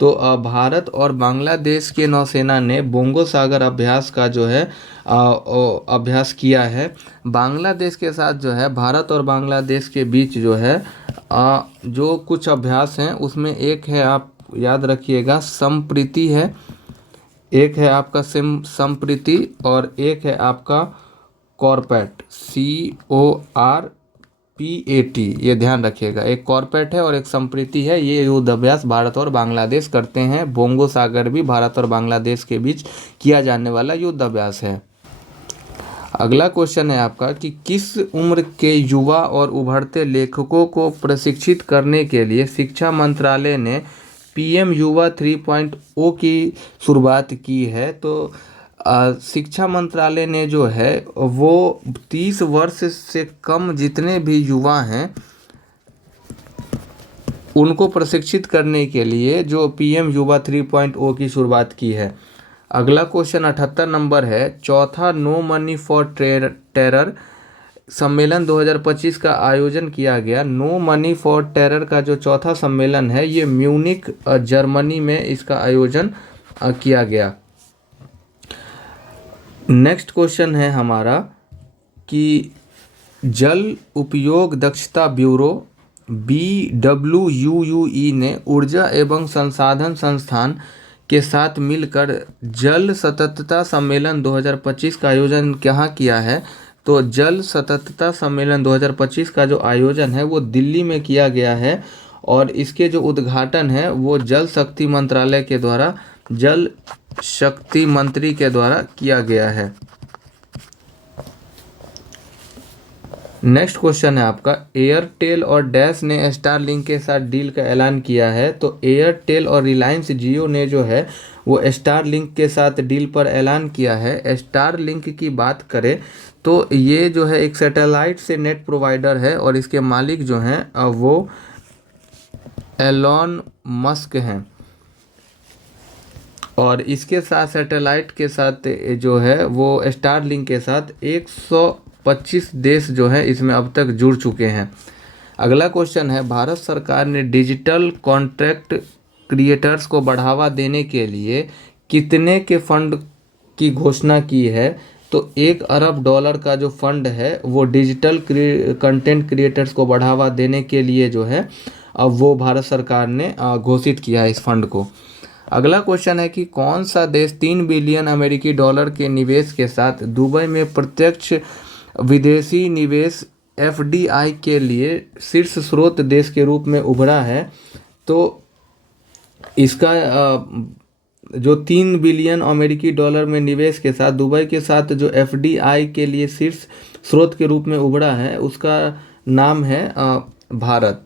तो भारत और बांग्लादेश के नौसेना ने बोंगो सागर अभ्यास का जो है अभ्यास किया है। बांग्लादेश के साथ जो है भारत और बांग्लादेश के बीच जो है जो कुछ अभ्यास हैं उसमें एक है, आप याद रखिएगा, समप्रीति है, एक है आपका समप्रीति, और एक है आपका कॉर्पेट, CORPAT, ये ध्यान रखिएगा। एक कॉर्पेट है और एक संप्रीति है। ये युद्ध अभ्यास भारत और बांग्लादेश करते हैं। बोंगो सागर भी भारत और बांग्लादेश के बीच किया जाने वाला युद्ध अभ्यास है। अगला क्वेश्चन है आपका कि किस उम्र के युवा और उभरते लेखकों को प्रशिक्षित करने के लिए शिक्षा मंत्रालय ने PM युवा 3.0 की शुरुआत की है। तो शिक्षा मंत्रालय ने जो है वो 30 वर्ष से कम जितने भी युवा हैं उनको प्रशिक्षित करने के लिए जो PM युवा 3.0 की शुरुआत की है। अगला क्वेश्चन 78 नंबर है, चौथा नो मनी फॉर टेरर सम्मेलन 2025 का आयोजन किया गया। नो मनी फॉर टेरर का जो चौथा सम्मेलन है ये म्यूनिक जर्मनी में इसका आयोजन किया गया। नेक्स्ट क्वेश्चन है हमारा कि जल उपयोग दक्षता ब्यूरो BWUUE ने ऊर्जा एवं संसाधन संस्थान के साथ मिलकर जल सततता सम्मेलन 2025 का आयोजन कहाँ किया है। तो जल सततता सम्मेलन 2025 का जो आयोजन है वो दिल्ली में किया गया है और इसके जो उद्घाटन है वो जल शक्ति मंत्रालय के द्वारा, जल शक्ति मंत्री के द्वारा किया गया है। नेक्स्ट क्वेश्चन है आपका, एयरटेल और डैश ने स्टारलिंक के साथ डील का ऐलान किया है। तो एयरटेल और रिलायंस जियो ने जो है वो स्टारलिंक के साथ डील पर ऐलान किया है। स्टारलिंक की बात करें तो ये जो है एक सैटेलाइट से नेट प्रोवाइडर है और इसके मालिक जो हैं वो एलॉन मस्क हैं और इसके साथ सैटेलाइट के साथ जो है वो स्टारलिंक के साथ 125 देश जो है इसमें अब तक जुड़ चुके हैं। अगला क्वेश्चन है, भारत सरकार ने डिजिटल कंटेंट क्रिएटर्स को बढ़ावा देने के लिए कितने के फंड की घोषणा की है। तो $1 अरब का जो फंड है वो डिजिटल कंटेंट क्रिएटर्स को बढ़ावा देने के लिए जो है अब वो भारत सरकार ने घोषित किया है इस फंड को। अगला क्वेश्चन है कि कौन सा देश $3 बिलियन अमेरिकी डॉलर के निवेश के साथ दुबई में प्रत्यक्ष विदेशी निवेश FDI के लिए शीर्ष स्रोत देश के रूप में उभरा है। तो इसका जो 3 बिलियन अमेरिकी डॉलर में निवेश के साथ दुबई के साथ जो FDI के लिए शीर्ष स्रोत के रूप में उभरा है उसका नाम है भारत,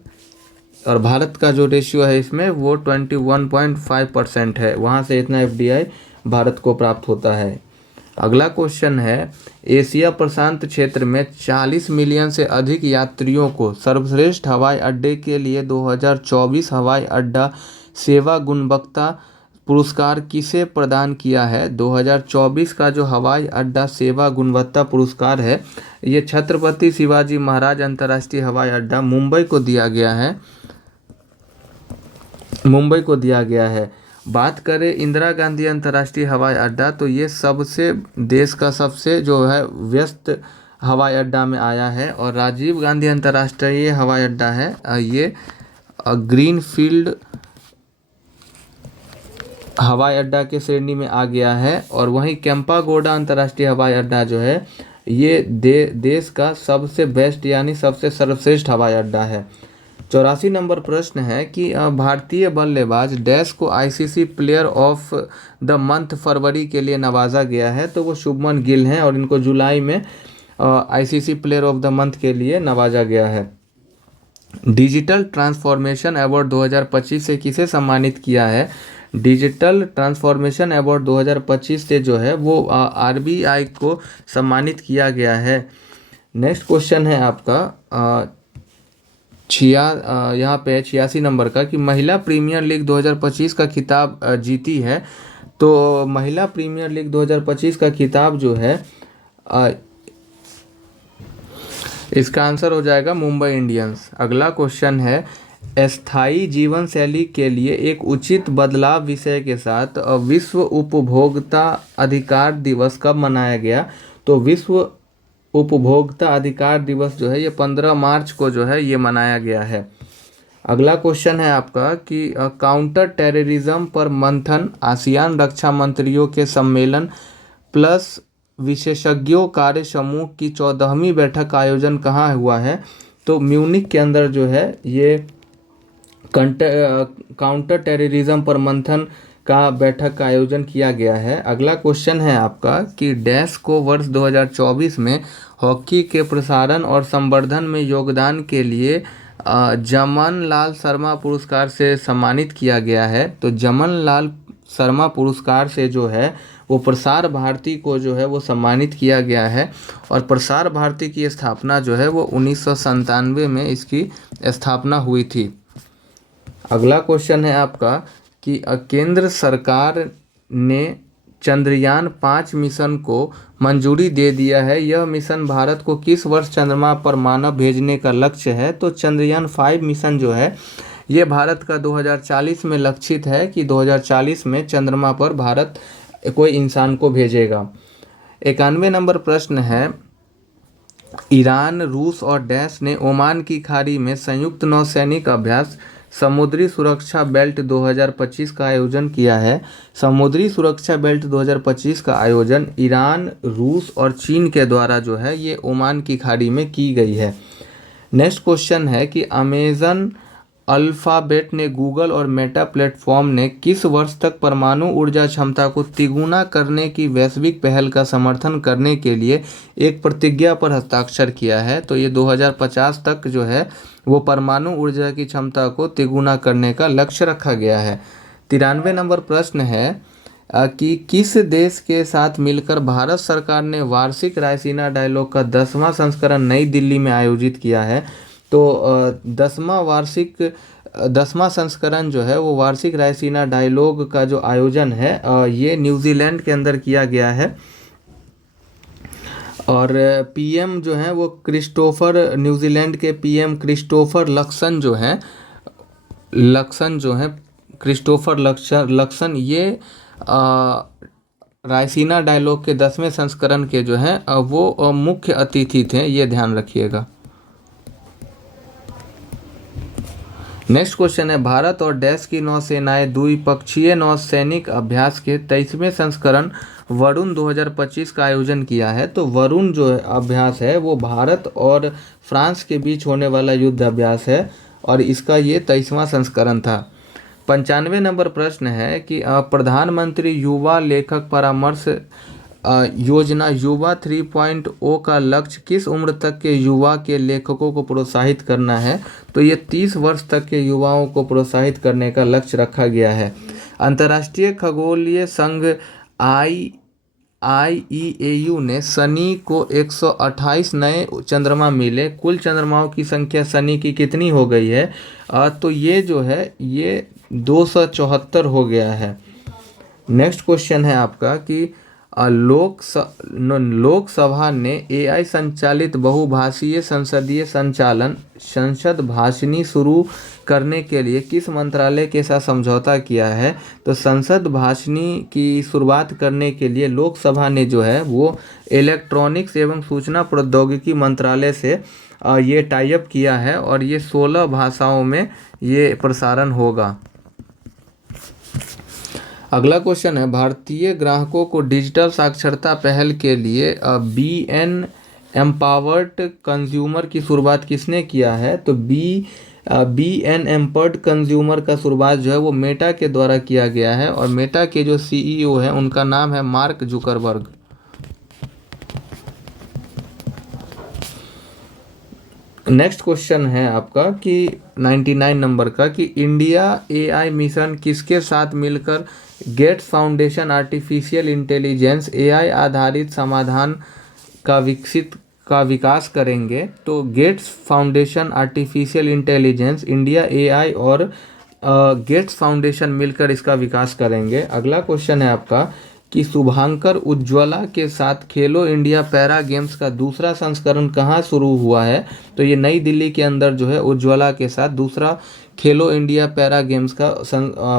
और भारत का जो रेशियो है इसमें वो 21.5% है। वहाँ से इतना FDI भारत को प्राप्त होता है। अगला क्वेश्चन है, एशिया प्रशांत क्षेत्र में 40 मिलियन से अधिक यात्रियों को सर्वश्रेष्ठ हवाई अड्डे के लिए 2024 हवाई अड्डा सेवा गुणवत्ता पुरस्कार किसे प्रदान किया है। 2024 का जो हवाई अड्डा सेवा गुणवत्ता पुरस्कार है ये छत्रपति शिवाजी महाराज अंतर्राष्ट्रीय हवाई अड्डा मुंबई को दिया गया है। बात करें इंदिरा गांधी अंतर्राष्ट्रीय हवाई अड्डा तो ये देश का सबसे जो है व्यस्त हवाई अड्डा में आया है, और राजीव गांधी अंतर्राष्ट्रीय हवाई अड्डा है ये ग्रीनफील्ड हवाई अड्डा के श्रेणी में आ गया है। और वहीं केम्पागोडा अंतर्राष्ट्रीय हवाई अड्डा जो है ये देश का सबसे बेस्ट यानी सबसे सर्वश्रेष्ठ हवाई अड्डा है। 84 नंबर प्रश्न है कि भारतीय बल्लेबाज डैश को ICC player of the month फरवरी के लिए नवाजा गया है। तो वो शुभमन गिल हैं और इनको जुलाई में ICC player of the month के लिए नवाजा गया है। डिजिटल ट्रांसफॉर्मेशन अवार्ड 2025 से किसे सम्मानित किया है। डिजिटल ट्रांसफॉर्मेशन अवार्ड 2025 से जो है वो RBI को सम्मानित किया गया है। नेक्स्ट क्वेश्चन है आपका यहाँ पे 86 नंबर का कि महिला प्रीमियर लीग 2025 का खिताब जीती है। तो महिला प्रीमियर लीग 2025 का खिताब जो है इसका आंसर हो जाएगा मुंबई इंडियंस। अगला क्वेश्चन है, स्थायी जीवन शैली के लिए एक उचित बदलाव विषय के साथ विश्व उपभोक्ता अधिकार दिवस कब मनाया गया। तो विश्व उपभोक्ता अधिकार दिवस जो है ये 15 मार्च को जो है ये मनाया गया है। अगला क्वेश्चन है आपका कि काउंटर टेररिज्म पर मंथन आसियान रक्षा मंत्रियों के सम्मेलन प्लस विशेषज्ञों कार्य समूह की 14वीं बैठक का आयोजन कहाँ हुआ है? तो म्यूनिख के अंदर जो है ये काउंटर टेररिज्म पर मंथन का बैठक का आयोजन किया गया है। अगला क्वेश्चन है आपका कि डैश को वर्ष 2024 में हॉकी के प्रसारण और संवर्धन में योगदान के लिए जमन लाल शर्मा पुरस्कार से सम्मानित किया गया है। तो जमन लाल शर्मा पुरस्कार से जो है वो प्रसार भारती को जो है वो सम्मानित किया गया है और प्रसार भारती की स्थापना जो है वो 1997 में इसकी स्थापना हुई थी। अगला क्वेश्चन है आपका कि केंद्र सरकार ने चंद्रयान 5 मिशन को मंजूरी दे दिया है। यह मिशन भारत को किस वर्ष चंद्रमा पर मानव भेजने का लक्ष्य है? तो चंद्रयान 5 मिशन जो है ये भारत का 2040 में लक्षित है कि 2040 में चंद्रमा पर भारत कोई इंसान को भेजेगा। 91 नंबर प्रश्न है, ईरान, रूस और डैश ने ओमान की खाड़ी में संयुक्त नौसैनिक अभ्यास समुद्री सुरक्षा बेल्ट 2025 का आयोजन किया है। समुद्री सुरक्षा बेल्ट 2025 का आयोजन ईरान, रूस और चीन के द्वारा जो है ये ओमान की खाड़ी में की गई है। नेक्स्ट क्वेश्चन है कि अमेजन, अल्फ़ाबेट ने गूगल और मेटा प्लेटफॉर्म ने किस वर्ष तक परमाणु ऊर्जा क्षमता को तिगुना करने की वैश्विक पहल का समर्थन करने के लिए एक प्रतिज्ञा पर हस्ताक्षर किया है? तो ये 2050 तक जो है वो परमाणु ऊर्जा की क्षमता को तिगुना करने का लक्ष्य रखा गया है। 93 नंबर प्रश्न है कि किस देश के साथ मिलकर भारत सरकार ने वार्षिक रायसीना डायलॉग का 10वां संस्करण नई दिल्ली में आयोजित किया है? तो 10वां संस्करण जो है वो वार्षिक रायसीना डायलॉग का जो आयोजन है ये न्यूजीलैंड के अंदर किया गया है और पीएम जो है वो न्यूजीलैंड के पीएम क्रिस्टोफर लक्सन ये रायसीना डायलॉग के 10वें संस्करण के जो हैं वो मुख्य अतिथि थे, ये ध्यान रखिएगा। नेक्स्ट क्वेश्चन है, भारत और डैश की नौसेनाएं द्विपक्षीय नौसैनिक अभ्यास के 23वें संस्करण वरुण 2025 का आयोजन किया है। तो वरुण जो अभ्यास है वो भारत और फ्रांस के बीच होने वाला युद्ध अभ्यास है और इसका ये 23वां संस्करण था। 95 नंबर प्रश्न है कि प्रधानमंत्री युवा लेखक परामर्श योजना युवा 3.0 का लक्ष्य किस उम्र तक के युवा के लेखकों को प्रोत्साहित करना है? तो ये 30 वर्ष तक के युवाओं को प्रोत्साहित करने का लक्ष्य रखा गया है। अंतर्राष्ट्रीय खगोलीय संघ IEAU ने शनि को 128 नए चंद्रमा मिले। कुल चंद्रमाओं की संख्या शनि की कितनी हो गई है? तो ये जो है ये 274 हो गया है। नेक्स्ट क्वेश्चन है आपका कि लोकसभा ने AI संचालित बहुभाषीय संसदीय संचालन संसद भाषिणी शुरू करने के लिए किस मंत्रालय के साथ समझौता किया है? तो संसद भाषिणी की शुरुआत करने के लिए लोकसभा ने जो है वो इलेक्ट्रॉनिक्स एवं सूचना प्रौद्योगिकी मंत्रालय से ये टाई अप किया है और ये 16 भाषाओं में ये प्रसारण होगा। अगला क्वेश्चन है, भारतीय ग्राहकों को डिजिटल साक्षरता पहल के लिए BN एम्पावर्ड कंज्यूमर की शुरुआत किसने किया है? तो BN एम्पावर्ड कंज्यूमर का शुरुआत जो है वो मेटा के द्वारा किया गया है और मेटा के जो CEO है उनका नाम है मार्क जुकरबर्ग। नेक्स्ट क्वेश्चन है आपका कि 99 नंबर का कि इंडिया AI मिशन किसके साथ मिलकर Gates foundation artificial intelligence AI आधारित समाधान का विकास करेंगे? तो Gates foundation artificial intelligence, India AI और गेट्स फाउंडेशन मिलकर इसका विकास करेंगे। अगला क्वेश्चन है आपका कि शुभांकर उज्ज्वला के साथ खेलो इंडिया पैरा गेम्स का दूसरा संस्करण कहाँ शुरू हुआ है? तो ये नई दिल्ली के अंदर जो है उज्ज्वला के साथ दूसरा खेलो इंडिया पैरा गेम्स का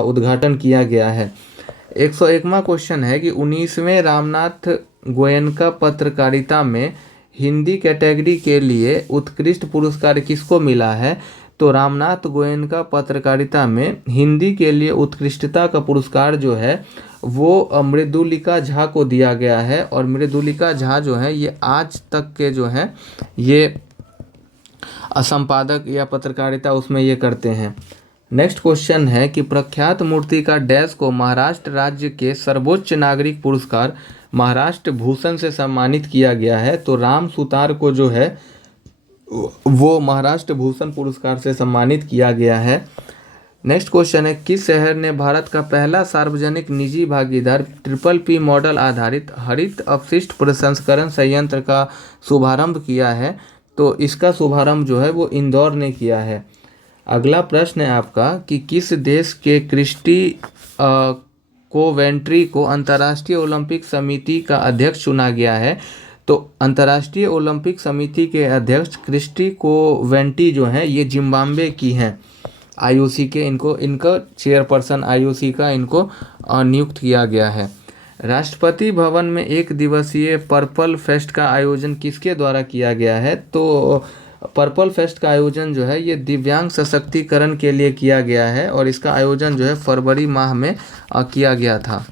उद्घाटन किया गया है। 101वां क्वेश्चन है कि 19वें रामनाथ गोयनका पत्रकारिता में हिंदी कैटेगरी के लिए उत्कृष्ट पुरस्कार किसको मिला है? तो रामनाथ गोयनका पत्रकारिता में हिंदी के लिए उत्कृष्टता का पुरस्कार जो है वो मृदुलिका झा को दिया गया है। और मृदुलिका झा जो है ये आज तक के जो हैं ये संपादक या पत्रकारिता उसमें ये करते हैं। नेक्स्ट क्वेश्चन है कि प्रख्यात मूर्तिकार डैश को महाराष्ट्र राज्य के सर्वोच्च नागरिक पुरस्कार महाराष्ट्र भूषण से सम्मानित किया गया है। तो राम सुतार को जो है वो महाराष्ट्र भूषण पुरस्कार से सम्मानित किया गया है। नेक्स्ट क्वेश्चन है किस शहर ने भारत का पहला सार्वजनिक निजी भागीदार PPP मॉडल आधारित हरित अपशिष्ट प्रसंस्करण संयंत्र का शुभारंभ किया है। तो इसका शुभारंभ जो है वो इंदौर ने किया है। अगला प्रश्न है आपका कि किस देश के क्रिस्टी कोवेंट्री को अंतर्राष्ट्रीय ओलंपिक समिति का अध्यक्ष चुना गया है। तो अंतर्राष्ट्रीय ओलंपिक समिति के अध्यक्ष क्रिस्टी कोवेंट्री जो हैं ये जिम्बाब्वे की हैं। IOC के इनका चेयरपर्सन IOC का इनको नियुक्त किया गया है। राष्ट्रपति भवन में एक दिवसीय पर्पल फेस्ट का आयोजन किसके द्वारा किया गया है। तो पर्पल फेस्ट का आयोजन जो है ये दिव्यांग सशक्तिकरण के लिए किया गया है और इसका आयोजन जो है फरवरी माह में किया गया था।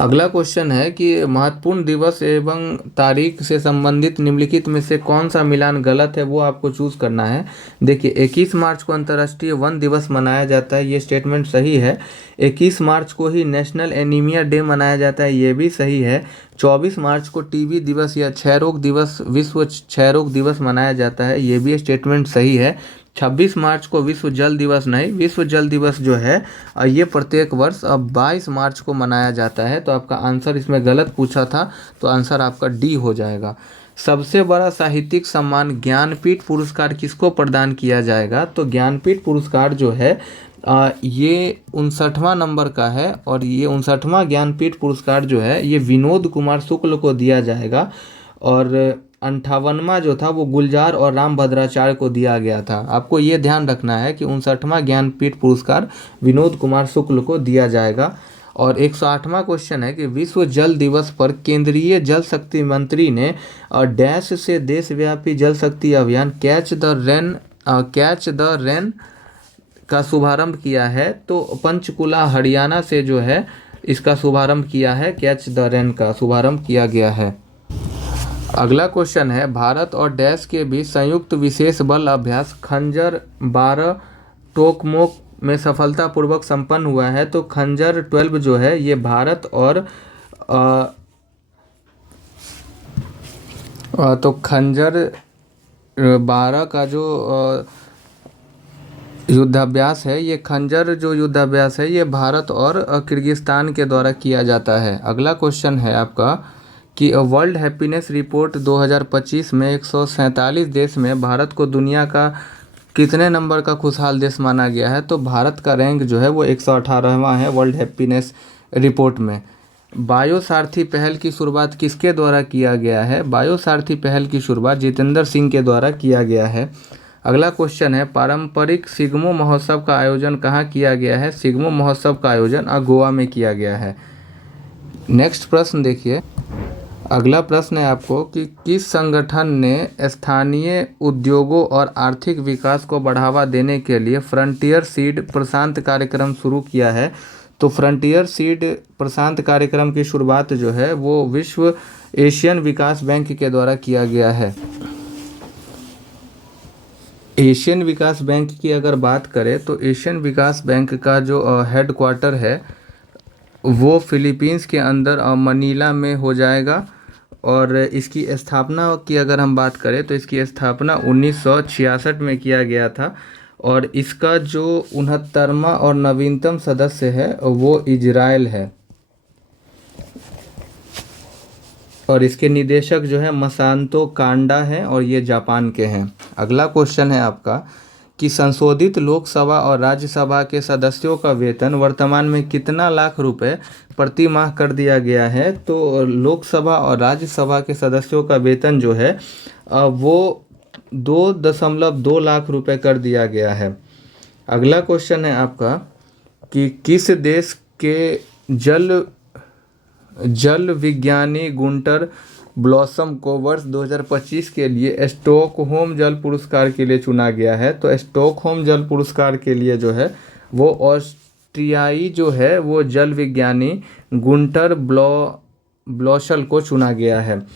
अगला क्वेश्चन है कि महत्वपूर्ण दिवस एवं तारीख से संबंधित निम्नलिखित में से कौन सा मिलान गलत है वो आपको चूज करना है। देखिए 21 मार्च को अंतर्राष्ट्रीय वन दिवस मनाया जाता है, ये स्टेटमेंट सही है। 21 मार्च को ही नेशनल एनीमिया डे मनाया जाता है, ये भी सही है। 24 मार्च को टीबी दिवस या क्षय रोग दिवस विश्व क्षय रोग दिवस मनाया जाता है, ये भी स्टेटमेंट सही है। 26 मार्च को विश्व जल दिवस नहीं, विश्व जल दिवस जो है ये प्रत्येक वर्ष अब 22 मार्च को मनाया जाता है। तो आपका आंसर इसमें गलत पूछा था, तो आंसर आपका डी हो जाएगा। सबसे बड़ा साहित्यिक सम्मान ज्ञानपीठ पुरस्कार किसको प्रदान किया जाएगा। तो ज्ञानपीठ पुरस्कार जो है ये 59वां नंबर का है और ये 59वां ज्ञानपीठ पुरस्कार जो है ये विनोद कुमार शुक्ल को दिया जाएगा और 58वां जो था वो गुलजार और राम भद्राचार्य को दिया गया था। आपको ये ध्यान रखना है कि 59वां ज्ञानपीठ पुरस्कार विनोद कुमार शुक्ल को दिया जाएगा। और 108वां क्वेश्चन है कि विश्व जल दिवस पर केंद्रीय जल शक्ति मंत्री ने डैश से देशव्यापी जल शक्ति अभियान कैच द रेन का शुभारंभ किया है। तो पंचकुला हरियाणा से जो है इसका शुभारंभ किया है, कैच द रेन का शुभारंभ किया गया है। अगला क्वेश्चन है भारत और डैश के बीच संयुक्त विशेष बल अभ्यास खंजर 12 टोकमोक में सफलतापूर्वक संपन्न हुआ है। तो खंजर 12 जो है ये भारत और तो खंजर 12 का जो युद्धाभ्यास है, ये खंजर जो युद्धाभ्यास है ये भारत और किर्गिस्तान के द्वारा किया जाता है। अगला क्वेश्चन है आपका कि वर्ल्ड हैप्पीनेस रिपोर्ट 2025 में 147 देश में भारत को दुनिया का कितने नंबर का खुशहाल देश माना गया है। तो भारत का रैंक जो है वो 118वां है वर्ल्ड हैप्पीनेस रिपोर्ट में। बायोसारथी पहल की शुरुआत किसके द्वारा किया गया है। बायोसारथी पहल की शुरुआत जितेंद्र सिंह के द्वारा किया गया है। अगला क्वेश्चन है पारंपरिक सिग्मो महोत्सव का आयोजन कहाँ किया गया है। सिग्मो महोत्सव का आयोजन गोवा में किया गया है। नेक्स्ट प्रश्न देखिए, अगला प्रश्न है आपको कि किस संगठन ने स्थानीय उद्योगों और आर्थिक विकास को बढ़ावा देने के लिए फ्रंटियर सीड प्रशांत कार्यक्रम शुरू किया है। तो फ्रंटियर सीड प्रशांत कार्यक्रम की शुरुआत जो है वो विश्व एशियन विकास बैंक के द्वारा किया गया है। एशियन विकास बैंक की अगर बात करें तो एशियन विकास बैंक का जो हेडक्वार्टर है वो फिलीपींस के अंदर मनीला में हो जाएगा। और इसकी स्थापना की अगर हम बात करें तो इसकी स्थापना 1966 में किया गया था। और इसका जो 69वां और नवीनतम सदस्य है वो इजराइल है और इसके निदेशक जो है मसांतो कांडा है और ये जापान के हैं। अगला क्वेश्चन है आपका कि संशोधित लोकसभा और राज्यसभा के सदस्यों का वेतन वर्तमान में कितना लाख रुपए प्रति माह कर दिया गया है। तो लोकसभा और राज्यसभा के सदस्यों का वेतन जो है वो 2.2 लाख रुपए कर दिया गया है। अगला क्वेश्चन है आपका कि किस देश के जल विज्ञानी गुंटर ब्लॉसम को वर्ष 2025 के लिए स्टॉकहोम जल पुरस्कार के लिए चुना गया है। तो स्टॉकहोम जल पुरस्कार के लिए जो है वो ऑस्ट्रियाई जो है वो जल विज्ञानी गुंटर ब्लॉशल को चुना गया है।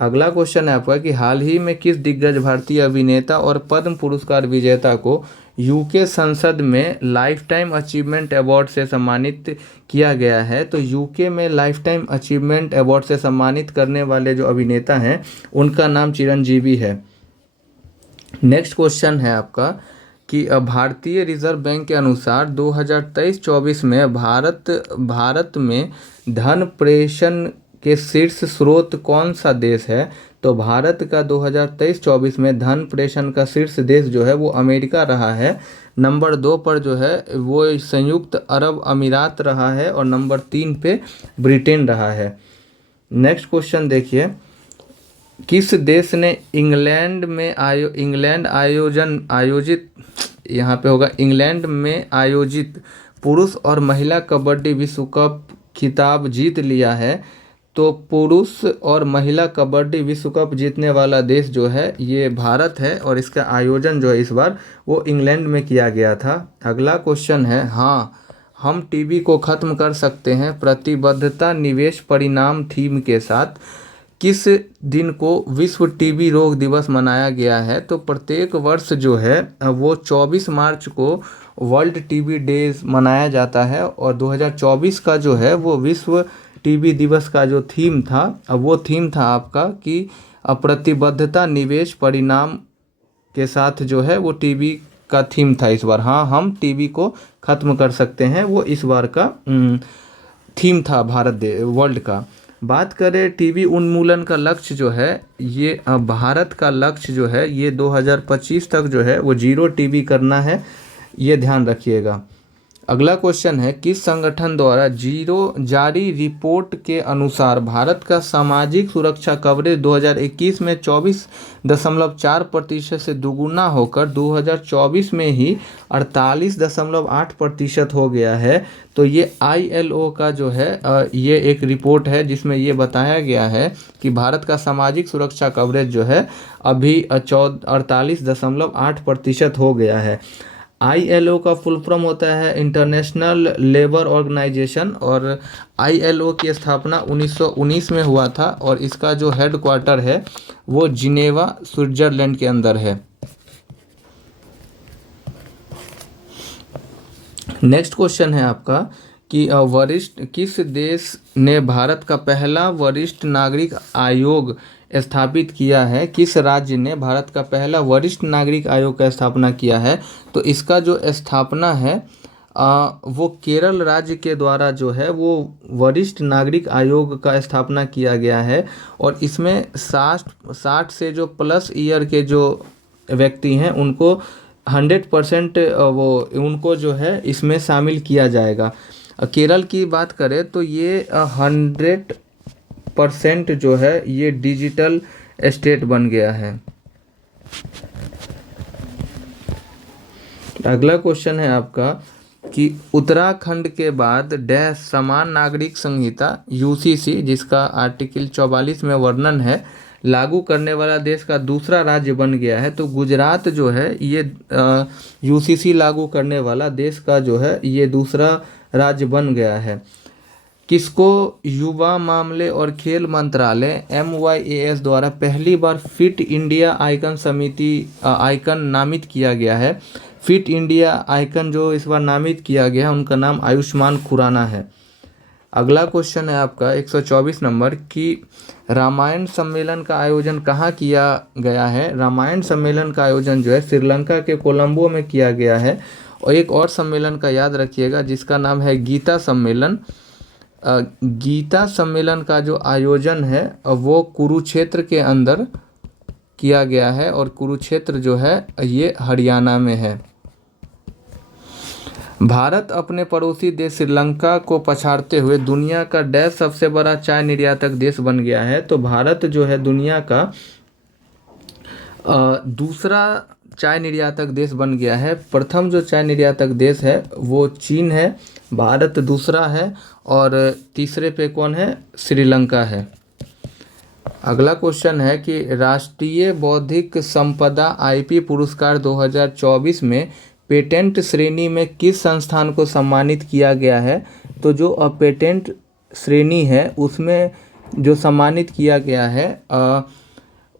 अगला क्वेश्चन है आपका कि हाल ही में किस दिग्गज भारतीय अभिनेता और पद्म पुरस्कार विजेता को यूके संसद में लाइफ टाइम अचीवमेंट अवार्ड से सम्मानित किया गया है। तो यूके में लाइफ टाइम अचीवमेंट अवार्ड से सम्मानित करने वाले जो अभिनेता हैं उनका नाम चिरंजीवी है। नेक्स्ट क्वेश्चन है आपका कि भारतीय रिजर्व बैंक के अनुसार 2023-24 में भारत में धन प्रेषण के शीर्ष स्रोत कौन सा देश है। तो भारत का 2023-24 में धन प्रेषण का शीर्ष देश जो है वो अमेरिका रहा है। नंबर 2 पर जो है वो संयुक्त अरब अमीरात रहा है और नंबर 3 पे ब्रिटेन रहा है। नेक्स्ट क्वेश्चन देखिए, किस देश ने इंग्लैंड में आयोजित पुरुष और महिला कबड्डी विश्व कप खिताब जीत लिया है। तो पुरुष और महिला कबड्डी विश्व कप जीतने वाला देश जो है ये भारत है और इसका आयोजन जो है इस बार वो इंग्लैंड में किया गया था। अगला क्वेश्चन है, हाँ हम टीबी को ख़त्म कर सकते हैं प्रतिबद्धता निवेश परिणाम थीम के साथ किस दिन को विश्व टीबी रोग दिवस मनाया गया है। तो प्रत्येक वर्ष जो है वो 24 मार्च को वर्ल्ड टीबी डेज मनाया जाता है और 2024 का जो है वो विश्व टीबी दिवस का जो थीम था वो थीम था आपका कि प्रतिबद्धता निवेश परिणाम के साथ जो है वो टीबी का थीम था इस बार। हाँ हम टीबी को ख़त्म कर सकते हैं, वो इस बार का थीम था वर्ल्ड का। बात करें टीबी उन्मूलन का लक्ष्य जो है ये भारत का लक्ष्य जो है ये 2025 तक जो है वो 0 टीबी करना है, ये ध्यान रखिएगा। अगला क्वेश्चन है, किस संगठन द्वारा जारी रिपोर्ट के अनुसार भारत का सामाजिक सुरक्षा कवरेज 2021 में 24.4% से दुगुना होकर 2024 में ही 48.8% हो गया है। तो ये ILO का जो है ये एक रिपोर्ट है जिसमें ये बताया गया है कि भारत का सामाजिक सुरक्षा कवरेज जो है अभी 48.8% हो गया है। ILO का फुल फॉर्म होता है इंटरनेशनल लेबर ऑर्गेनाइजेशन और ILO की स्थापना 1919 में हुआ था और इसका जो हेड क्वार्टर है वो जिनेवा स्विट्जरलैंड के अंदर है। नेक्स्ट क्वेश्चन है आपका कि किस देश ने भारत का पहला वरिष्ठ नागरिक आयोग स्थापित किया है। किस राज्य ने भारत का पहला वरिष्ठ नागरिक आयोग का स्थापना किया है। तो इसका जो स्थापना है वो केरल राज्य के द्वारा जो है वो वरिष्ठ नागरिक आयोग का स्थापना किया गया है और इसमें 60 से जो प्लस ईयर के जो व्यक्ति हैं उनको 100% उनको जो है इसमें शामिल किया जाएगा। केरल की बात करें तो ये 100% जो है ये डिजिटल स्टेट बन गया है। अगला क्वेश्चन है आपका कि उत्तराखंड के बाद डैश समान नागरिक संहिता UCC जिसका आर्टिकल 44 में वर्णन है लागू करने वाला देश का दूसरा राज्य बन गया है। तो गुजरात जो है ये UCC लागू करने वाला देश का जो है ये दूसरा राज्य बन गया है। किसको युवा मामले और खेल मंत्रालय MYAS द्वारा पहली बार फिट इंडिया आइकन नामित किया गया है। फिट इंडिया आइकन जो इस बार नामित किया गया है उनका नाम आयुष्मान खुराना है। अगला क्वेश्चन है आपका 124 नंबर कि रामायण सम्मेलन का आयोजन कहाँ किया गया है। रामायण सम्मेलन का आयोजन जो है श्रीलंका के कोलंबो में किया गया है। और एक और सम्मेलन का याद रखिएगा जिसका नाम है गीता सम्मेलन। गीता सम्मेलन का जो आयोजन है वो कुरुक्षेत्र के अंदर किया गया है और कुरुक्षेत्र जो है ये हरियाणा में है। भारत अपने पड़ोसी देश श्रीलंका को पछाड़ते हुए दुनिया का डैश सबसे बड़ा चाय निर्यातक देश बन गया है। तो भारत जो है दुनिया का दूसरा चाय निर्यातक देश बन गया है। प्रथम जो चाय निर्यातक देश है वो चीन है, भारत दूसरा है और तीसरे पे कौन है, श्रीलंका है। अगला क्वेश्चन है कि राष्ट्रीय बौद्धिक संपदा आईपी पुरस्कार 2024 में पेटेंट श्रेणी में किस संस्थान को सम्मानित किया गया है? तो जो पेटेंट श्रेणी है उसमें जो सम्मानित किया गया है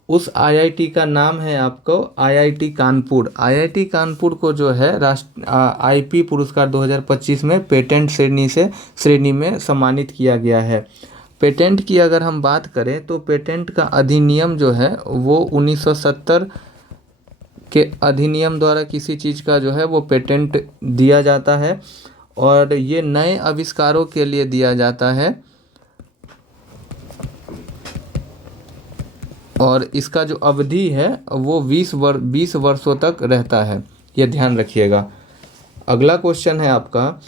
उस आईआईटी का नाम है आपको आईआईटी कानपुर। आईआईटी कानपुर को जो है आईपी पुरस्कार 2025 में पेटेंट श्रेणी में सम्मानित किया गया है। पेटेंट की अगर हम बात करें तो पेटेंट का अधिनियम जो है वो 1970 के अधिनियम द्वारा किसी चीज़ का जो है वो पेटेंट दिया जाता है और ये नए आविष्कारों के लिए दिया जाता है और इसका जो अवधि है वो 20 वर्षों तक रहता है, ये ध्यान रखिएगा। अगला क्वेश्चन है आपका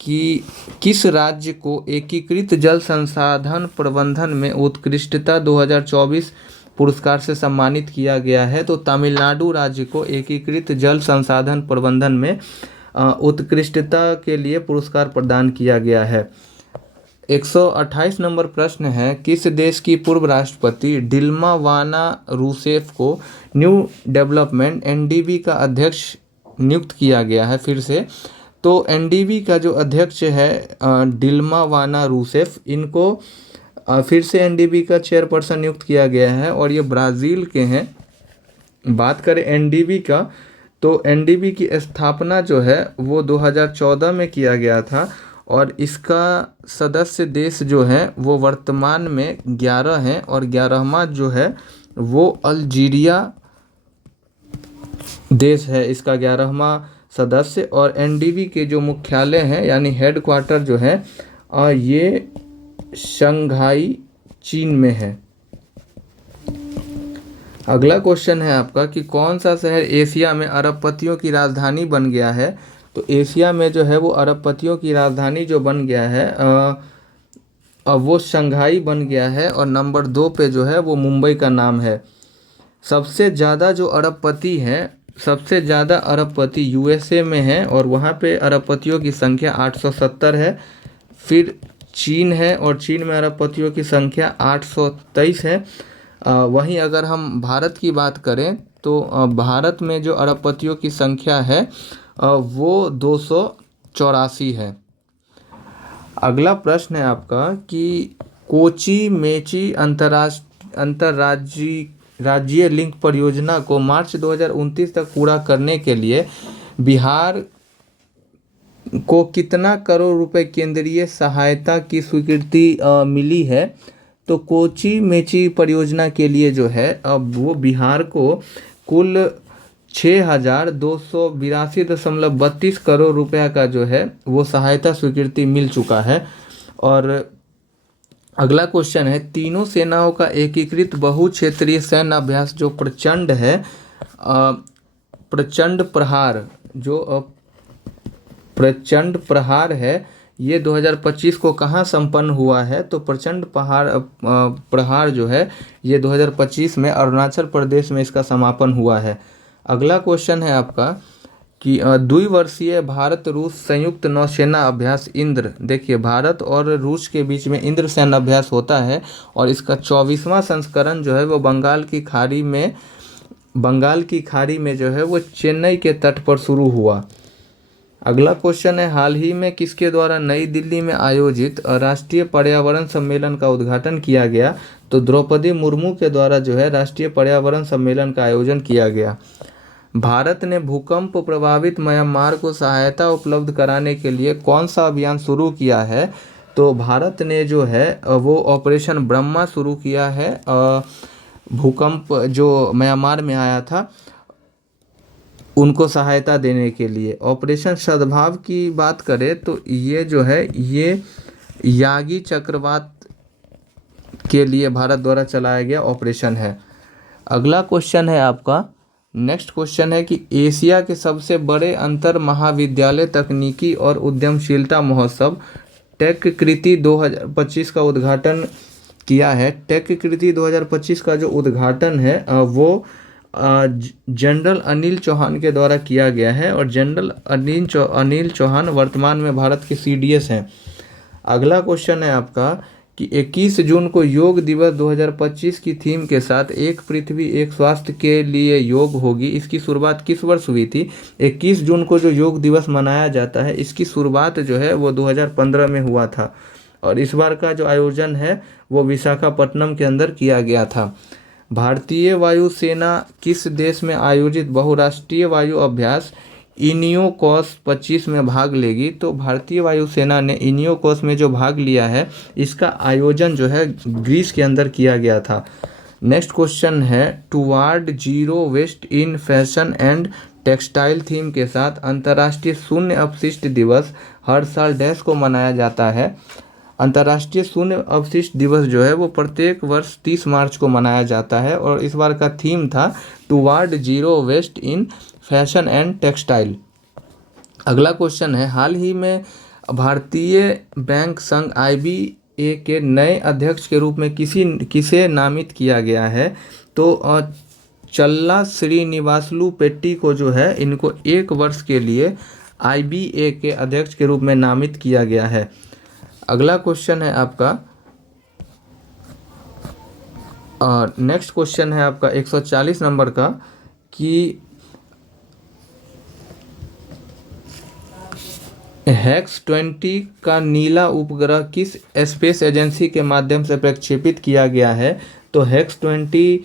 कि किस राज्य को एकीकृत जल संसाधन प्रबंधन में उत्कृष्टता 2024 पुरस्कार से सम्मानित किया गया है? तो तमिलनाडु राज्य को एकीकृत जल संसाधन प्रबंधन में उत्कृष्टता के लिए पुरस्कार प्रदान किया गया है। 128 नंबर प्रश्न है, किस देश की पूर्व राष्ट्रपति डिल्मा वाना रूसेफ को न्यू डेवलपमेंट एनडीबी का अध्यक्ष नियुक्त किया गया है? फिर से तो एनडीबी का जो अध्यक्ष है डिल्मा वाना रूसेफ, इनको फिर से एनडीबी का चेयरपर्सन नियुक्त किया गया है और ये ब्राज़ील के हैं। बात करें एनडीबी का तो एनडीबी की स्थापना जो है वो 2014 में किया गया था और इसका सदस्य देश जो है वो वर्तमान में 11 हैं और 11वां जो है वो अल्जीरिया देश है इसका 11वां सदस्य। और एनडीबी के जो मुख्यालय हैं यानी हेडक्वार्टर जो है ये शंघाई चीन में है। अगला क्वेश्चन है आपका कि कौन सा शहर एशिया में अरबपतियों की राजधानी बन गया है? तो एशिया में जो है वो अरबपतियों की राजधानी जो बन गया है वो शंघाई बन गया है और नंबर 2 पे जो है वो मुंबई का नाम है। सबसे ज़्यादा जो अरबपति हैं, सबसे ज़्यादा अरबपति यूएसए में हैं और वहाँ पे अरबपतियों की संख्या 870 है। फिर चीन है और चीन में अरबपतियों की संख्या 823 है। वहीं अगर हम भारत की बात करें तो भारत में जो अरबपतियों की संख्या है वो 284 है। अगला प्रश्न है आपका कि कोची मेची अंतर्राज्यीय लिंक परियोजना को मार्च 2029 तक पूरा करने के लिए बिहार को कितना करोड़ रुपए केंद्रीय सहायता की स्वीकृति मिली है? तो कोची मेची परियोजना के लिए जो है अब वो बिहार को कुल 6,282.32 करोड़ रुपया का जो है वो सहायता स्वीकृति मिल चुका है। और अगला क्वेश्चन है, तीनों सेनाओं का एकीकृत बहुक्षेत्रीय सैन्य अभ्यास जो प्रचंड है प्रचंड प्रहार है, ये 2025 को कहाँ संपन्न हुआ है? तो प्रचंड प्रहार जो है ये 2025 में अरुणाचल प्रदेश में इसका समापन हुआ है। अगला क्वेश्चन है आपका कि द्विवर्षीय भारत रूस संयुक्त नौसेना अभ्यास इंद्र, देखिए भारत और रूस के बीच में इंद्र सैन्य अभ्यास होता है और इसका 24वां संस्करण जो है वो बंगाल की खाड़ी में जो है वो चेन्नई के तट पर शुरू हुआ। अगला क्वेश्चन है, हाल ही में किसके द्वारा नई दिल्ली में आयोजित राष्ट्रीय पर्यावरण सम्मेलन का उद्घाटन किया गया? तो द्रौपदी मुर्मू के द्वारा जो है राष्ट्रीय पर्यावरण सम्मेलन का आयोजन किया गया। भारत ने भूकंप प्रभावित म्यांमार को सहायता उपलब्ध कराने के लिए कौन सा अभियान शुरू किया है? तो भारत ने जो है वो ऑपरेशन ब्रह्मा शुरू किया है। भूकंप जो म्यांमार में आया था उनको सहायता देने के लिए। ऑपरेशन सद्भाव की बात करें तो ये जो है ये यागी चक्रवात के लिए भारत द्वारा चलाया गया ऑपरेशन है। अगला क्वेश्चन है आपका, नेक्स्ट क्वेश्चन है कि एशिया के सबसे बड़े अंतर महाविद्यालय तकनीकी और उद्यमशीलता महोत्सव टेक कृति 2025 का उद्घाटन किया है। टेक कृति 2025 का जो उद्घाटन है वो जनरल अनिल चौहान के द्वारा किया गया है और जनरल अनिल चौहान वर्तमान में भारत के सीडीएस हैं। अगला क्वेश्चन है आपका कि 21 जून को योग दिवस 2025 की थीम के साथ एक पृथ्वी एक स्वास्थ्य के लिए योग होगी, इसकी शुरुआत किस वर्ष हुई थी? 21 जून को जो योग दिवस मनाया जाता है, इसकी शुरुआत जो है वो 2015 में हुआ था और इस बार का जो आयोजन है वो विशाखापट्टनम के अंदर किया गया था। भारतीय वायुसेना किस देश में आयोजित बहुराष्ट्रीय वायु अभ्यास इनियोकॉस 25 में भाग लेगी? तो भारतीय वायुसेना ने इनियोकॉस में जो भाग लिया है, इसका आयोजन जो है ग्रीस के अंदर किया गया था। नेक्स्ट क्वेश्चन है, toward zero waste in fashion and textile theme के साथ अंतर्राष्ट्रीय शून्य अपशिष्ट दिवस हर साल डैश को मनाया जाता है? अंतर्राष्ट्रीय शून्य अपशिष्ट दिवस जो है वो प्रत्येक वर्ष 30 मार्च को मनाया जाता है और इस बार का थीम था toward zero waste in fashion and textile. अगला क्वेश्चन है, हाल ही में भारतीय बैंक संघ IBA के नए अध्यक्ष के रूप में किसे नामित किया गया है? तो चल्ला श्रीनिवासलू पेट्टी को जो है इनको 1 वर्ष के लिए IBA के अध्यक्ष के रूप में नामित किया गया है। अगला क्वेश्चन है आपका, नेक्स्ट क्वेश्चन है आपका 140 नंबर का कि हेक्स-20 का नीला उपग्रह किस स्पेस एजेंसी के माध्यम से प्रक्षेपित किया गया है? तो हेक्स-20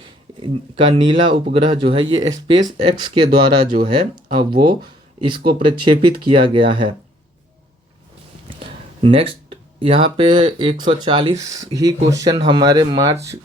का नीला उपग्रह जो है ये स्पेस एक्स के द्वारा जो है अब वो इसको प्रक्षेपित किया गया है। नेक्स्ट यहाँ पे 140 ही क्वेश्चन हमारे मार्च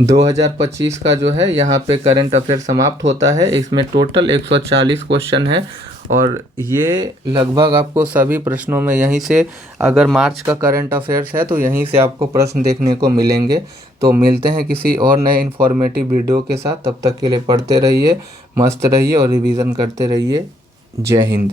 2025 का जो है यहाँ पे करंट अफेयर समाप्त होता है। इसमें टोटल 140 क्वेश्चन है और ये लगभग आपको सभी प्रश्नों में यहीं से, अगर मार्च का करंट अफेयर्स है तो यहीं से आपको प्रश्न देखने को मिलेंगे। तो मिलते हैं किसी और नए इन्फॉर्मेटिव वीडियो के साथ, तब तक के लिए पढ़ते रहिए, मस्त रहिए और रिवीजन करते रहिए। जय हिंद।